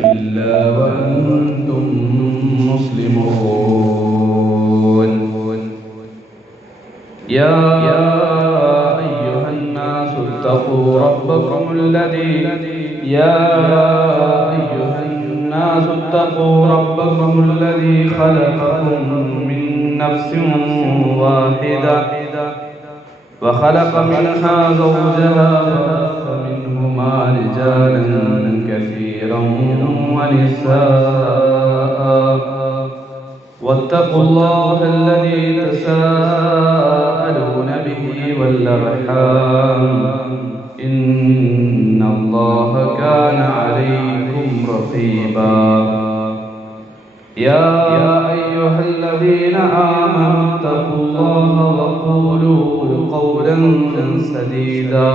إلا وأنتم مسلمون يا أيها الناس اتقوا ربكم الذي خلقكم من نفس واحدة وخلق منها زوجها وبث منهما رجالا كثيرا ونساء واتقوا الله الذي تساءلون به والأرحام إن الله كان عليكم رقيبا يا أيها الذين آمنوا اتقوا الله وقولوا قولا سديدا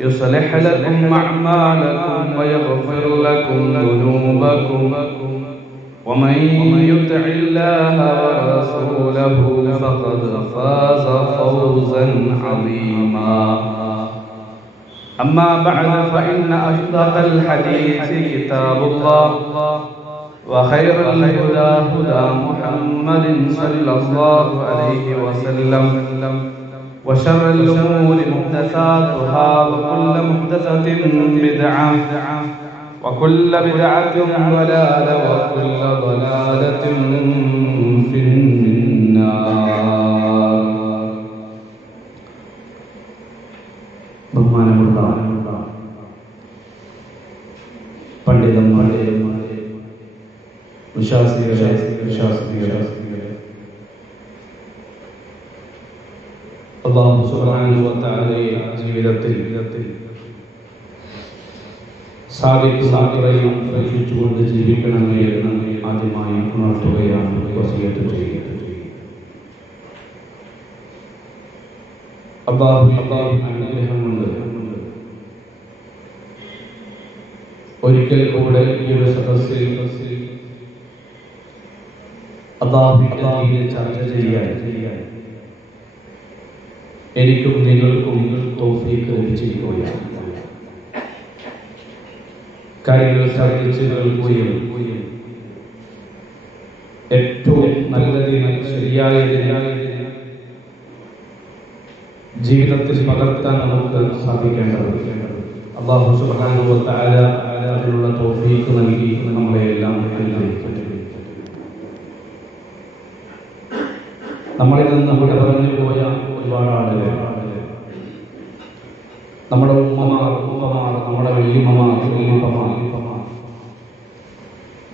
يصلح لكم أعمالكم ويغفر لكم ذنوبكم ومن يطع الله ورسوله فقد فاز فوزا عظيما أما بعد فإن أصدق الحديث كتاب الله وخير الهدى هدى محمد صلى الله عليه وسلم وشر الأمور محدثاتها وكل محدثة بدعة وكل بدعة ضلالة وكل ضلالة في النار. ബഹുമാനമുള്ള പണ്ഡിതന്മാരെ, വിശ്വാസികളെ, അല്ലാഹു സുബ്ഹാനഹു വ തആലയെ ജീവിതത്തിൽ സാധിക്കുന്നത്രയും പ്രതീക്ഷിച്ചുകൊണ്ട് ജീവിക്കണമേ എന്ന് ആദ്യമായി ഉണർത്തുകയാണ്, വസിയത്ത് ചെയ്യുന്നത്. അല്ലാഹുവിന്റെ അനുഗ്രഹം കൊണ്ട് ഒരിക്കൽ കൂടെ ഈ ഒരു സദസ്സിൽ അല്ലാഹുവിന്റെ ചർച്ച ചെയ്യാൻ എനിക്കും നിങ്ങൾക്കും തൗഫീഖ് ലഭിച്ചിരിക്കുകയാണ്. കാര്യങ്ങൾ ചർച്ച കേൾക്കുകയും ഏറ്റവും നല്ലതിന് ശരിയായതിന് ജീവിതത്തിൽ പകർത്താൻ നമുക്ക് സാധിക്കേണ്ടത്. അല്ലാഹു സുബ്ഹാനഹു വ തആല അതിനുള്ള തൗഫീഖ് നൽകി നമ്മളെല്ലാം അനുഗ്രഹിക്കട്ടെ. നമ്മളിൽ നിന്ന് നമ്മുടെ പറഞ്ഞു പോയ ഒരുപാട് ആളുകൾ, നമ്മുടെ ഉമ്മമാർ, നമ്മുടെ വല്യമ്മമാർ,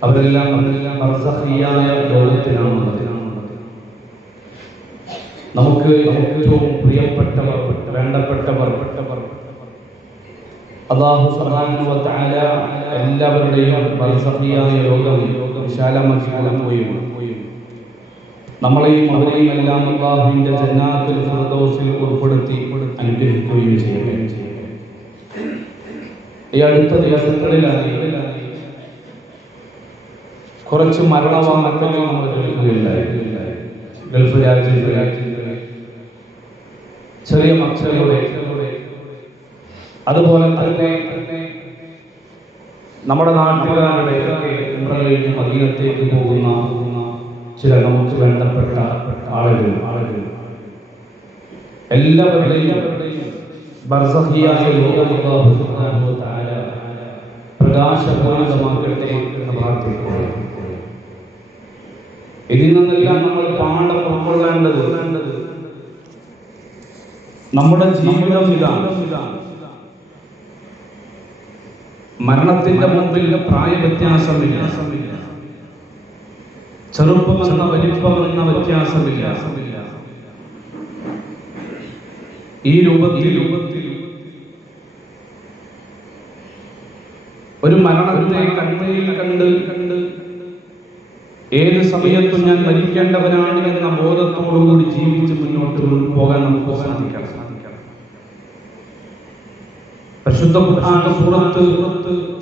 അവരെല്ലാം ബർസഖിയായ ലോകത്തിലാണ്. നമുക്ക് ഏറ്റവും പ്രിയപ്പെട്ടവർ, വേണ്ടപ്പെട്ടവർ അല്ലാഹു സുബ്ഹാനഹു വ തആല എല്ലാവരുടെയും ബർസഖിയായ ലോകം വിശാലമാക്കുകയും നമ്മളെയും അവരെയും എല്ലാം അല്ലാഹുവിന്റെ ജന്നാത്തുൽ ഫിർദൗസിൽ ഉൾപ്പെടുത്തി അനുഗ്രഹിക്കുകയും ചെയ്യട്ടെ. ഈ അടുത്ത ദിവസങ്ങളിലാണ് കുറച്ച് മരണവാർത്തകൾ നമ്മൾ കേൾക്കുകയുണ്ടായി. ഗൾഫ് രാജ്യങ്ങളിലെ ചെറിയ മക്കളുടെ, അതുപോലെ തന്നെ നമ്മുടെ നാട്ടുകാരുടെ മദീനത്തേക്ക് പോകുന്ന ചില നമുക്ക് വേണ്ടപ്പെട്ട ആളുകൾ എല്ലാവരുടെയും ബർസഖിയായ ലോകം അല്ലാഹു സുബ്ഹാനഹു വ തആല പ്രകാശപൂരിതമാക്കട്ടെ എന്ന് പ്രാർത്ഥിക്കുന്നു. ഇതിൽ നിന്നെല്ലാം നമ്മൾ പാഠം ഉൾക്കൊള്ളേണ്ടത് നമ്മുടെ ജീവിതം ഇതാണ്. മരണത്തിന്റെ മുമ്പിൽ പ്രായ വ്യത്യാസമില്ല, ചെറുപ്പമെന്ന വലിപ്പമെന്ന വ്യത്യാസമില്ല. ഈ രൂപത്തിൽ ഒരു മരണത്തെ കണ്ണീരിൽ കണ്ട് ഏത് സമയത്തും ഞാൻ മരിക്കേണ്ടവനാണ് എന്ന ബോധത്തോടുകൂടി ജീവിച്ച് മുന്നോട്ട് പോകാൻ നമുക്ക് സാധിക്കണം. പരിശുദ്ധ ഖുർആൻ സൂറത്ത്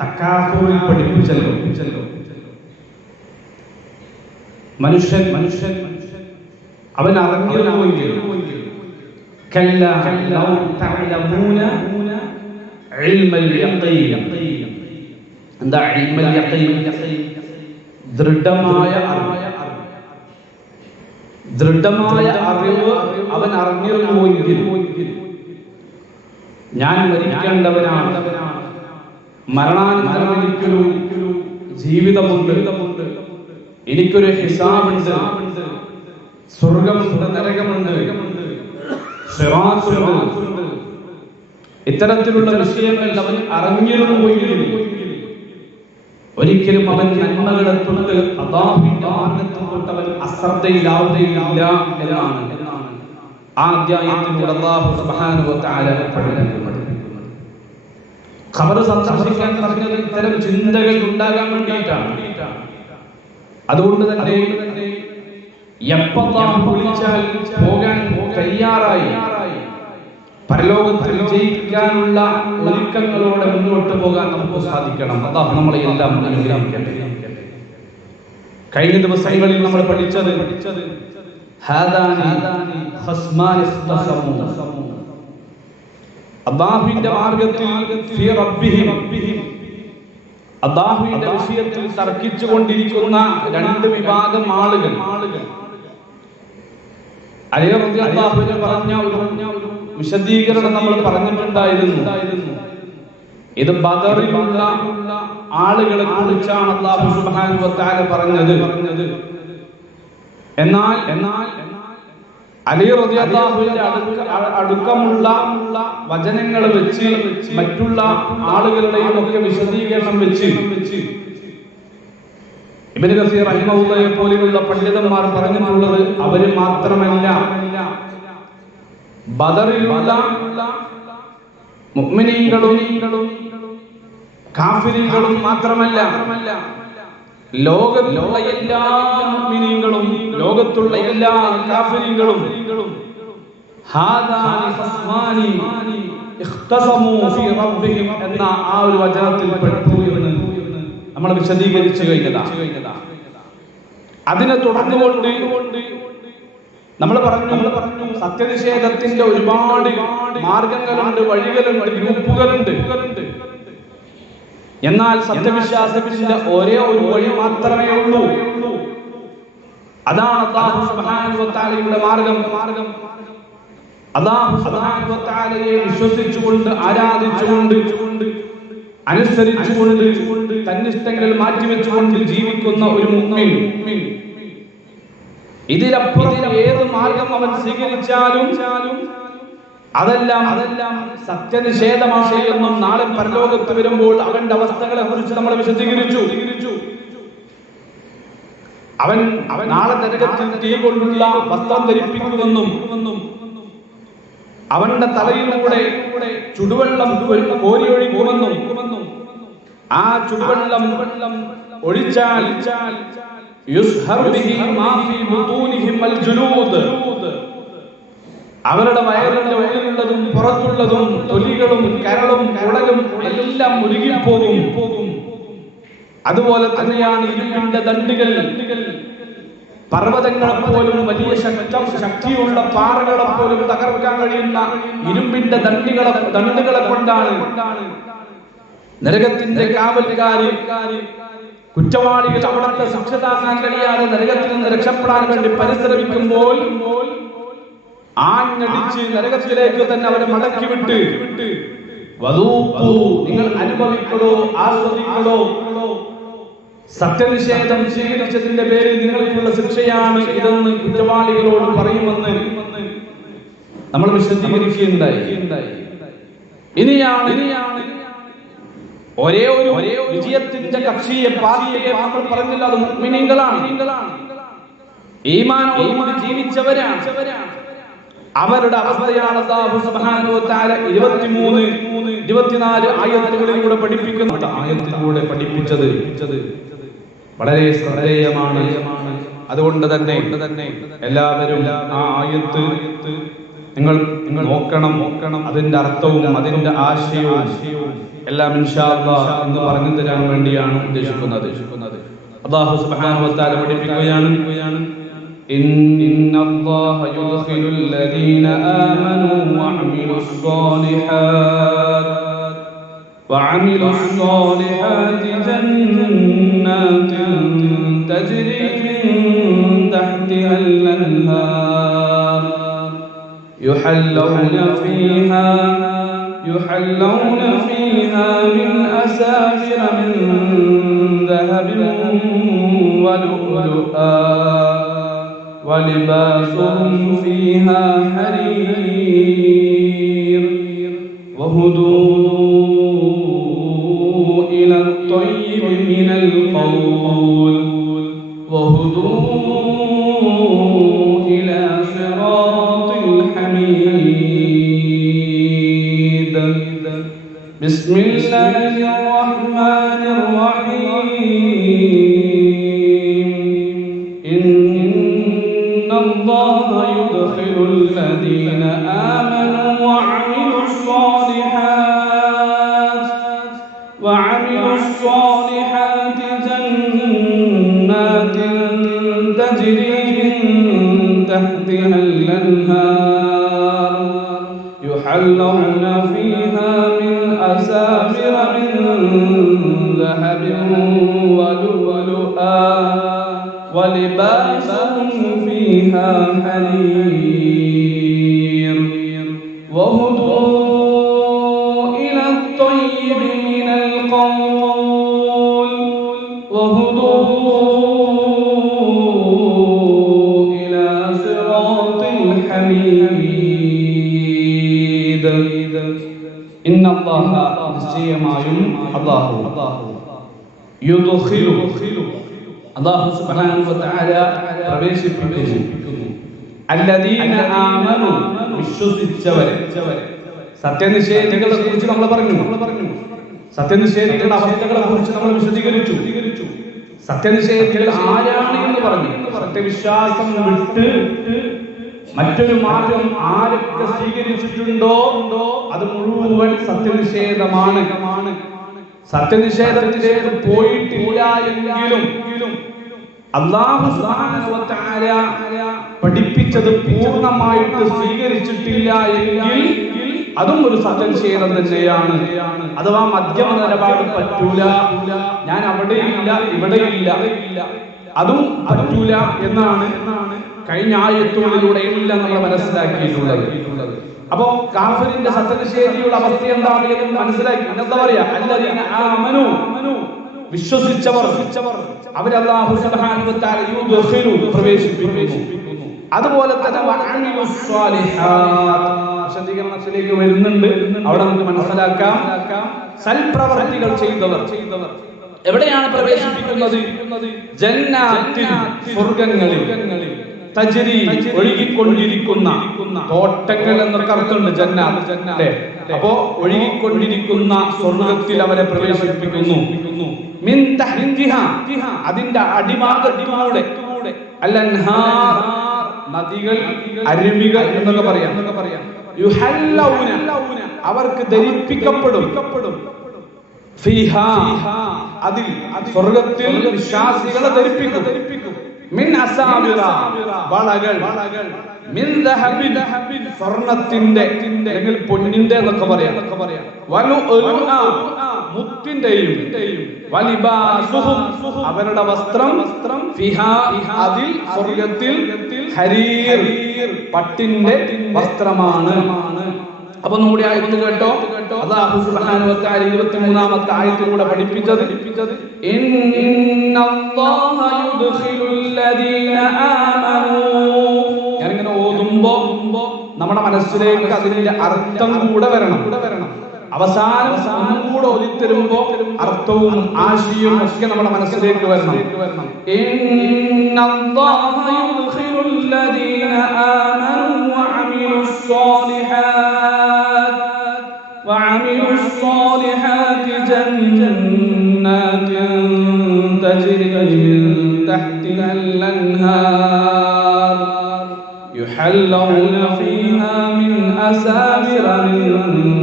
തകാസുറിൽ പഠിപ്പിച്ചല്ലോ, മനുഷ്യൻ അവൻ അറിഞ്ഞിരുന്നുവെങ്കിൽ ഇൽമുൽ യഖീൻ. എന്താ ഇൽമുൽ യഖീൻ? ദൃഢമായ അറിവ് അവൻ അറിഞ്ഞിരുന്നുവെങ്കിൽ ഞാൻ മരിക്കേണ്ടവനാണ്, മരണാനന്തരം എനിക്കൊരു ജീവിതമുണ്ട്, എനിക്കൊരു ഹിസാബുണ്ട്, സ്വർഗമുണ്ട്, നരകമുണ്ട്, സിറാത്തുണ്ട്, ഇത്തരത്തിലുള്ള വിഷയങ്ങൾ അവൻ അറിഞ്ഞിരുന്നുവെങ്കിൽ ഒരിക്കലും അവൻ നന്മകളെ തൊട്ട് അല്ലാഹുവിന്റെ മാർഗ്ഗത്തിൽ തൊട്ട് അവൻ അശ്രദ്ധയിലാവുകയില്ല എന്നാണ് ആ അധ്യായത്തിലൂടെ അല്ലാഹു സുബ്ഹാനഹു വ തആല പഠിപ്പിക്കുന്നത്. ഖബർ സന്ദർശിക്കാൻ പറഞ്ഞത് ഇത്തരം ചിന്തകൾ ഉണ്ടാകാൻ വേണ്ടിയിട്ടാണ്. അതുകൊണ്ട് തന്നെ എപ്പോൾ അല്ലാഹു വിളിച്ചാൽ പോകാൻ തയ്യാറായി പരലോകത്തിൽ വിജയിക്കാനുള്ള ഒരുക്കങ്ങളോടെ മുന്നോട്ട് പോകാൻ നമുക്ക് സാധിക്കണം. അല്ലാഹു നമ്മളെ എല്ലാം അനുഗ്രഹിക്കട്ടെ. കഴിഞ്ഞ ദിവസങ്ങളിൽ നമ്മൾ പഠിച്ചത് അല്ലാഹുവിന്റെ മാർഗ്ഗത്തിൽ അല്ലാഹുവിന്റെ വിഷയത്തിൽ തർക്കിച്ചുകൊണ്ടിരിക്കുന്ന രണ്ട് വിഭാഗം ആളുകൾ. അലി റളിയല്ലാഹു അൻഹു പറഞ്ഞ ഒരു വിശദീകരണം നമ്മൾ പറഞ്ഞിട്ടുണ്ടായിരുന്നു. ഇത് ബദറിലുള്ള ആളുകളെ കുറിച്ചാണ് അല്ലാഹു സുബ്ഹാനഹു വ തആല പറഞ്ഞത്. എന്നാൽ അലി റളിയല്ലാഹുവിന്റെ അടുക്കമുള്ള വചനങ്ങൾ വെച്ച് മറ്റുള്ള ആളുകളുടെയും ഒക്കെ വിശദീകരണം വെച്ച് ഇബ്നു കസീർ റഹിമഹുള്ളയെ പോലെയുള്ള പണ്ഡിതന്മാർ പറഞ്ഞിട്ടുള്ളത് അവര് മാത്രമല്ല, ബദറിലുള്ള മുഅ്മിനീങ്ങളും കാഫിറുകളും മാത്രമല്ല, ലോകത്തുള്ള എല്ലാ മുഅ്മിനീങ്ങളും ലോകത്തുള്ള എല്ലാ കാഫിറുകളും ഹാദാനി ഖസ്മാനി ഇഖ്തസമൂ ഫീ റബ്ബിഹിം എന്ന ആ ഒരു വചനത്തിൽ പെട്ടു എന്ന് നമ്മൾ വിശദീകരിച്ചു കഴിഞ്ഞതാണ്. അതിനെ തുടർന്നുകൊണ്ട് നമ്മൾ പറഞ്ഞു സത്യനിഷേധത്തിന്റെ ഒരുപാട് മാർഗങ്ങളുണ്ട്, വഴികളുണ്ട്, ഗ്രൂപ്പുകളുണ്ട്. എന്നാൽ സത്യവിശ്വാസത്തിന്റെ ഒരേ ഒരു വഴി മാത്രമേ ഉള്ളൂ. അതാണ് അല്ലാഹു സുബ്ഹാനഹു വ തആലയുടെ മാർഗം. അല്ലാഹു സുബ്ഹാനഹു വ തആലയെ വിശ്വസിച്ചുകൊണ്ട്, ആരാധിച്ചുകൊണ്ട്, അനുസരിച്ചുകൊണ്ട്, തന്നിഷ്ടങ്ങൾ മാറ്റിവെച്ചുകൊണ്ട് ജീവിക്കുന്ന ഒരു മുഅ്മിൻ, ഇതിലപ്പുറം ഏത് മാർഗം അവൻ സ്വീകരിച്ചാലും അതെല്ലാം സത്യനിഷേധമാണ് എന്നും നാളെ പരലോകത്ത് വരുമ്പോൾ അവന്റെ അവസ്ഥകളെ കുറിച്ച് നമ്മൾ വിശദീകരിച്ചു. അവൻ നാളെ നരകത്തിൽ തീ കൊണ്ടുള്ള വസ്ത്രം ധരിപ്പിക്കുമെന്നും അവന്റെ തലയിലൂടെ ചുടുവെള്ളം കോരിയൊഴിക്കുമെന്നും ആ ചുടുവെള്ളം ഒഴിച്ചാൽ അവരുടെ വയറിന്റെ ഉള്ളിലുള്ളതും പുറത്തുള്ളതും തൊലികളും കരളും കുടലും എല്ലാം ഉരുകിപ്പോകും. അതുപോലെ തന്നെയാണ് ഇരുമ്പിന്റെ ദണ്ടുകൾ, പർവ്വതങ്ങളെപ്പോലും വലിയ ശക്തിയുള്ള പാറകളെപ്പോലും തകർക്കാൻ കഴിയുന്ന ഇരുമ്പിന്റെ ദണ്ടുകളെ കൊണ്ടാണ് നരകത്തിന്റെ കാവൽക്കാരി കുറ്റവാളികൾ അവിടുത്തെ ശിക്ഷ താങ്ങാൻ കഴിയാതെ നരകത്തിൽ നിന്ന് രക്ഷപ്പെടാൻ വേണ്ടി പരിശ്രമിക്കുമ്പോൾ ആഞ്ഞടിച്ച് നരകത്തിലേക്ക് തന്നെ അവരെ മടക്കിവിട്ട് നിങ്ങൾ അനുഭവിക്കണോ, ആസ്വദിക്കണോ, സത്യനിഷേധം സ്വീകരിച്ചതിന്റെ പേരിൽ നിങ്ങൾക്കുള്ള ശിക്ഷയാണ് ഇതെന്ന് കുറ്റവാളികളോട് പറയുമെന്ന് നമ്മൾ വിശദീകരിക്കുകയുണ്ടായി. ഇനിയാണ് ഒരേ ഒരു വിജയത്തിന്റെ കക്ഷിയെ, പാർട്ടിയെ നമ്മൾ പറഞ്ഞില്ല, അത് മുഅ്മിനീങ്ങളാണ്, ഈമാനോടുകൂടി ജീവിച്ചവരാണ്. അവരുടെ അവസ്ഥയാണ് അല്ലാഹു സുബ്ഹാനഹു വ തആല 23, 24 ആയത്തുകളിലൂടെ പഠിപ്പിക്കുന്നത്. ആയത്തിലൂടെ പഠിപ്പിച്ചത് വളരെ ശ്രദ്ധേയമാണ്. അതുകൊണ്ട് തന്നെ എല്ലാവരും ആ ആയത്ത് നിങ്ങൾ നോക്കണം, അതിന്റെ അർത്ഥവും അതിന്റെ ആശയവും എല്ലാം ഇൻഷാ അല്ലാഹ് എന്ന് പറഞ്ഞു തരാൻ വേണ്ടിയാണ് ഉദ്ദേശിക്കുന്നത്. അല്ലാഹു സുബ്ഹാനഹു വ തആല പഠിപ്പിക്കുകയാണ്, ഇന്നല്ലാഹ യുദ്ഖിലുൽ ലദീന ആമനൂ വഅമിലുസ് സ്വാലിഹാത്ത് وعملوا الصالحات جنات تجري من تحتها الأنهار يحلون فيها من أساور من ذهب ولؤلؤا ولباسهم فيها حرير وهدوا إلى الطيب من القول وهدوا إلى صراط الحميد. بسم الله الرحمن الرحيم. إن الله يدخل الذين آمنوا وعملوا الصالحات جنات تجري من تحتها الأنهار يحلون فيها من أساور من ذهب ولؤلؤا ولباسهم فيها حرير وهدوا إلى الطيب من القول وهدوا إلى صراط الحميد. إن الله നിശ്ചയമായും അല്ലാഹു യുദ്ഖിലു അല്ലാഹു സുബ്ഹാനഹു വ തആല പ്രവേശിപ്പിക്കുന്നു അല്ലദീന ആമനു വിശ്വസിച്ചവരെ. സത്യനിഷേധികളെ കുറിച്ച് നമ്മൾ പറഞ്ഞു. സത്യനിഷേധികളുടെ അവസ്ഥകളെ കുറിച്ച് നമ്മൾ വിശദീകരിച്ചു. സത്യനിഷേധികൾ ആരാണ് എന്ന് പറഞ്ഞു. സത്യവിശ്വാസം വിട്ട് മറ്റൊരു മാർഗം ആരൊക്കെ സ്വീകരിച്ചിട്ടുണ്ടോ അത് മുഴുവൻ സത്യനിഷേധമാണ്. സത്യനിഷേധത്തിലേക്ക് പോയിട്ടില്ല എങ്കിലും അല്ലാഹു സുബ്ഹാനഹു വ തആല പഠിപ്പിച്ചത് പൂർണ്ണമായിട്ട് സ്വീകരിച്ചിട്ടില്ല എങ്കിൽ അതും ഒരു സത്യനിഷേധം തന്നെയാണ്. അഥവാ മധ്യമ നിലപാട് പറ്റൂല, ഞാൻ അവിടെയില്ല ഇവിടെയില്ല, അതും പറ്റൂല എന്നാണ് കഴിഞ്ഞ ആയത്തുകളിലൂടെ എല്ലാം നമ്മൾ മനസ്സിലാക്കിയിട്ടുള്ളത്. അപ്പോ കാഫിറിന്റെ സത്യനിഷേധിയുടെ അവസ്ഥ എന്താണ് എന്ന് മനസ്സിലാക്കി. എന്താ പറയാ? അല്ലദീന ആമനു, വിശ്വസിച്ചവർ, അവർ അല്ലാഹു സുബ്ഹാനഹു വ തആല യുദ്ഖിലു പ്രവേശിപ്പിക്കുന്നു. അതുപോലെ തന്നെ വഅമിലുസ് സ്വാലിഹാത്ത് വിശദീകരണത്തിലേക്ക് വരുന്നുണ്ട്. അവിടെ നമുക്ക് മനസ്സിലാക്കാം സൽപ്രവർത്തികൾ ചെയ്തവർ എവിടെയാണ് പ്രവേശിപ്പിക്കുന്നത്? ജന്നാത്തിൽ, സ്വർഗ്ഗങ്ങളിൽ, തജ്രി ഒഴുകിക്കൊണ്ടിരിക്കുന്ന തോട്ടങ്ങൾ എന്നൊക്കെ അർത്ഥമുണ്ട് ജന്നാത്ത്. അപ്പോ ഒഴുകിക്കൊണ്ടിരിക്കുന്ന സ്വർഗ്ഗത്തിൽ അവരെ പ്രവേശിപ്പിക്കുന്നു. മിൻ തഹ്തിഹാ, അതിന്റെ അടിഭാഗത്തിലൂടെ, അൽ-അൻഹാർ, നദികൾ, അരുവികൾ എന്നൊക്കെ പറയാം. യുഹല്ലൗന, അവർക്ക് ധരിപ്പിക്കപ്പെടും. ഫീഹാ, അതിൽ സ്വർഗ്ഗത്തിൽ വിശ്വാസികളെ ധരിപ്പിക്കും. മിൻ അസാവിറ, വളകൾ, മിൻ ദഹബിൻ, സ്വർണ്ണത്തിന്റെ അല്ലെങ്കിൽ പൊന്നിന്റെ എന്നൊക്കെ പറയാം. വലുഅ, മുത്തിന്റെയും, വലിബാസുഹും, അവരുടെ വസ്ത്രം, ഫിഹാ, അതിൽ സ്വർഗ്ഗത്തിൽ, ഹരീർ, പട്ടിന്റെ വസ്ത്രമാണ്. അപ്പൊ നമ്മുടെ ആയത്ത് കേട്ടോ, അല്ലാഹു സുബ്ഹാനഹു വ തആല 23ാമത്തെ ആയത്തിലൂടെ പഠിപ്പിച്ചത് ഇന്നല്ലാഹ യുദ്ഖിലുൽ ലദീന ആമനൂ. ഞാനിങ്ങനെ ഓതുമ്പോ നമ്മുടെ മനസ്സിലേക്ക് അതിന്റെ അർത്ഥം കൂടെ വരണം. അവസാനം ഒന്നും കൂടെ ഓതിത്തരുമ്പോ അർത്ഥവും ആശയവും ഒക്കെ നമ്മുടെ മനസ്സിലേക്ക് വരണം. ഇന്നല്ലാഹ യുദ്ഖിലുൽ ലദീന ആമനൂ വഅമിലുസ് സ്വാലിഹാത്ത് ജന്നാത്തിൻ തജ്രി മിൻ തഹ്തിഹാൽ അൻഹാർ يحلون فيها من أساور من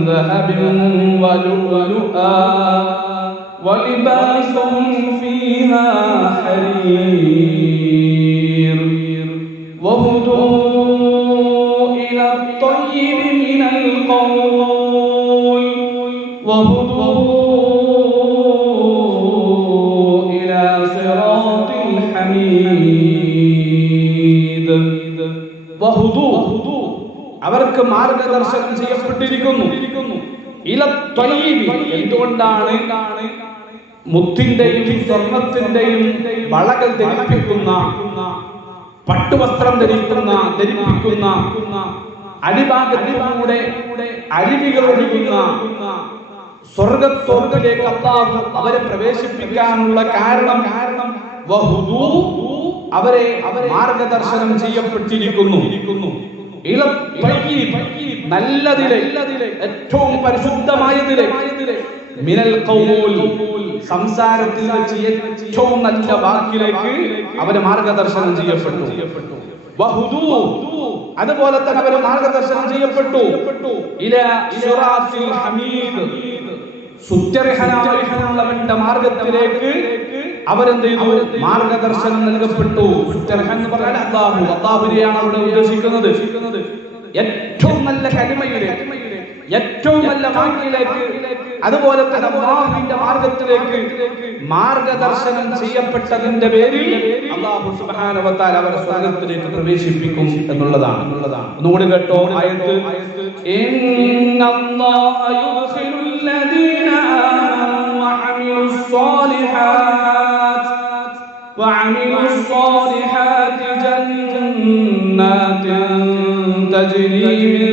ذهب ولؤلؤا ولباسهم فيها حرير وهدوا إلى الطيب من القول وهدوا അവർക്ക് മാർഗദർശനം ചെയ്യപ്പെട്ടിരിക്കുന്നു. എന്തുകൊണ്ടാണ് മുത്തിന്റെയും സ്വർണത്തിന്റെയും വളകൾ ധരിപ്പിക്കുന്ന, പട്ടുവസ്ത്രം ധരിപ്പിക്കുന്ന അടിഭാഗത്തിലൂടെ അരുവികൾ ഒഴുകുന്ന സ്വർഗത്തോട്ടിലേക്ക് അല്ലാഹു അവരെ പ്രവേശിപ്പിക്കാനുള്ള കാരണം അവരെ മാർഗദർശനം ചെയ്യപ്പെട്ടിരിക്കുന്നു. നല്ലതിലെ ഏറ്റവും പരിശുദ്ധമായതിലെ മിനൽ ഖൗൽ സംസാരത്തിൽ വെച്ച് ഏറ്റവും നല്ല വാക്കിലേക്ക് അവരെ മാർഗദർശനം ചെയ്യപ്പെട്ടു. അതുപോലെ തന്നെ അവരെ മാർഗദർശനം ചെയ്യപ്പെട്ടു ഇലാ സിറാത്തിൽ ഹമീദ് സുത്യർഹനായിട്ടുള്ളവന്റെ മാർഗത്തിലേക്ക് അവരെന്ത് ചെയ്തു? മാർഗദർശനം നൽകപ്പെട്ടു. സുത്യർഹൻ എന്ന് പറഞ്ഞാൽ അല്ലാഹുവിനെയാണ് അവിടെ ഉദ്ദേശിക്കുന്നത്. ഏറ്റവും നല്ല കലിമയിലേക്ക്, ഏറ്റവും നല്ല വാക്കിലേക്ക്, അതുപോലെ തന്നെ അല്ലാഹുവിന്റെ മാർഗത്തിലേക്ക് മാർഗദർശനം ചെയ്യപ്പെട്ടതിന്റെ പേരിൽ അല്ലാഹു സുബ്ഹാനഹു വ തആല അവരെ സ്വർഗ്ഗത്തിലേക്ക് പ്രവേശിപ്പിക്കും എന്നുള്ളതാണ്. ഒന്നുകൂടി കേട്ടോ ആയത്ത്. ഇന്നല്ലാഹ യുദ്ഖിലുൽ ലദീന ആമനു വഅമിലുസ് സ്വാലിഹാത്തി ജന്നാത്തിൻ തജ്രി മിൻ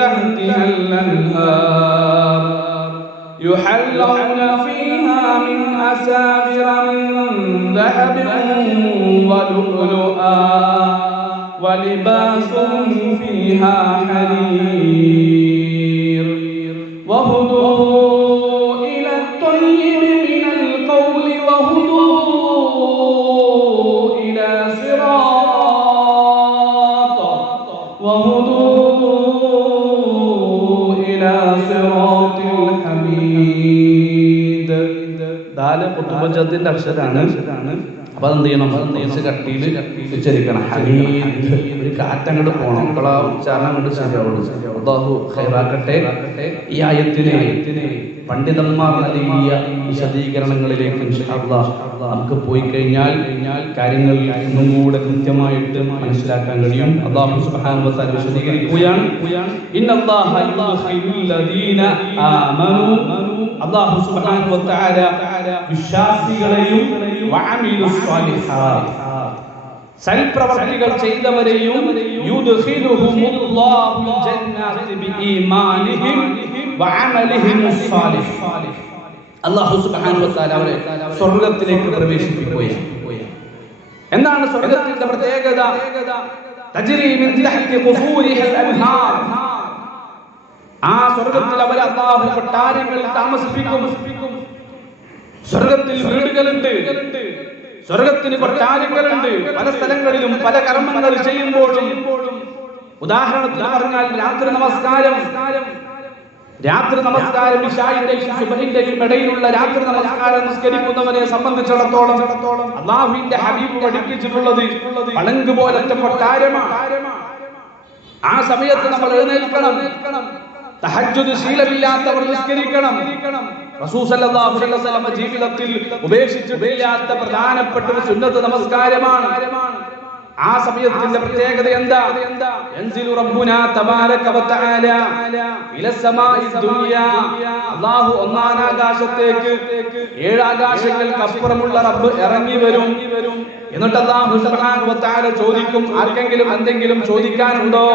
തഹ്തിഹൽ അൻഹാർ يحلون فيها من أساور من ذهب ولؤلؤا ولباسهم فيها حرير وهدوا إلى الطيب من القول وهدوا إلى صراط ത്തിന്റെ അക്ഷരാണ്. അപ്പൊ അതെന്ത് ചെയ്യണം? കട്ടിയിൽ ഉച്ചരിക്കണം. ഹമീദ്. ഒരു കാറ്റങ്ങോട്ട് പോകണം. അപ്പോൾ ആ ഉച്ചാരണം കൊണ്ട് ശരിയാവുള്ളൂ. അല്ലാഹു ഖൈറാക്കട്ടെ. ഈ ആയത്തിനെ പണ്ഡിതന്മാർ നൽകിയ വിശദീകരണങ്ങളിലേക്ക് നമുക്ക് പോയി കഴിഞ്ഞാൽ കാര്യങ്ങൾ ഒന്നും കൂടെ കൃത്യമായിട്ട് മനസ്സിലാക്കാൻ കഴിയും. അല്ലാഹു സുബ്ഹാനഹു വ തആല വിശദീകരിക്കുകയാണ്. ഇന്നല്ലാഹ യുദ്ഖിലുൽ ലദീന ആമനു അല്ലാഹു സുബ്ഹാനഹു വ തആല വിശ്വാസികളെയും വഅമിലുസ് സ്വാലിഹാത്ത് സൽപ്രവർത്തികൾ ചെയ്തവരെയും യുദ്ഖിലുഹുമുല്ലാഹു ജന്നാതി ബിഈമാനിഹിം വഅമലിഹിമുസ് സാലിഹ് അല്ലാഹു സുബ്ഹാനഹു വ തആല അവരെ സ്വർഗ്ഗത്തിലേക്ക് പ്രവേശിപ്പിക്കുകയാണ്. എന്താണ് സ്വർഗ്ഗത്തിന്റെ പ്രത്യേകത? തജ്രി മിൻ തഹ്തി ഖുഫൂരിഹിൽ അൻഹാർ. ആ സ്വർഗ്ഗത്തിൽ അവരെ അല്ലാഹു കൊട്ടാരങ്ങളിൽ താമസിപ്പിക്കും. സ്വർഗ്ഗത്തിൽ വീടുകളുണ്ട്, സ്വർഗ്ഗത്തിന് കൊട്ടാരങ്ങളുണ്ട്. പല സ്ഥലങ്ങളിലും പല കർമ്മങ്ങൾ ചെയ്യുമ്പോഴും, ഉദാഹരണത്തിന് പറഞ്ഞാൽ രാത്രി നമസ്കാരം ഇശാഇന്റെയും സുബ്ഹിന്റെയും ഇടയിലുള്ള രാത്രി നമസ്കാരം നിസ്കരിക്കുന്നവരെ സംബന്ധിച്ചിടത്തോളം അല്ലാഹുവിന്റെ ഹബീബ് പഠിപ്പിച്ചിട്ടുള്ളത് പളങ്ക് പോലത്തെ കൊട്ടാരമാണ്. ആ സമയത്ത് നമ്മൾ എഴുന്നേൽക്കണം. തഹജ്ജുദ് ശീലമില്ലാത്തവർ നിസ്കരിക്കണം. റസൂൽ സല്ലല്ലാഹു അലൈഹി വസല്ലം ജീവിതത്തിൽ ഉപേക്ഷിച്ചിട്ടില്ലാത്ത പ്രധാനപ്പെട്ട ഒരു സുന്നത്ത് നമസ്കാരമാണ്. ആ സമയത്തിന്റെ പ്രത്യേകത എന്താ? യൻസിലു റബ്ബുനാ തബാരക വ തആല ഇല സമാഇ ദുനിയ. അല്ലാഹു ഒന്നാം ആകാശത്തേക്ക്, ഏഴ് ആകാശങ്ങൾക്കപ്പുറമുള്ള റബ്ബ് ഇറങ്ങി വരും. എന്നിട്ട് അല്ലാഹു സുബ്ഹാനഹു വ തആല ചോദിക്കും, ആർക്കെങ്കിലും എന്തെങ്കിലും ചോദിക്കാനുണ്ടോ?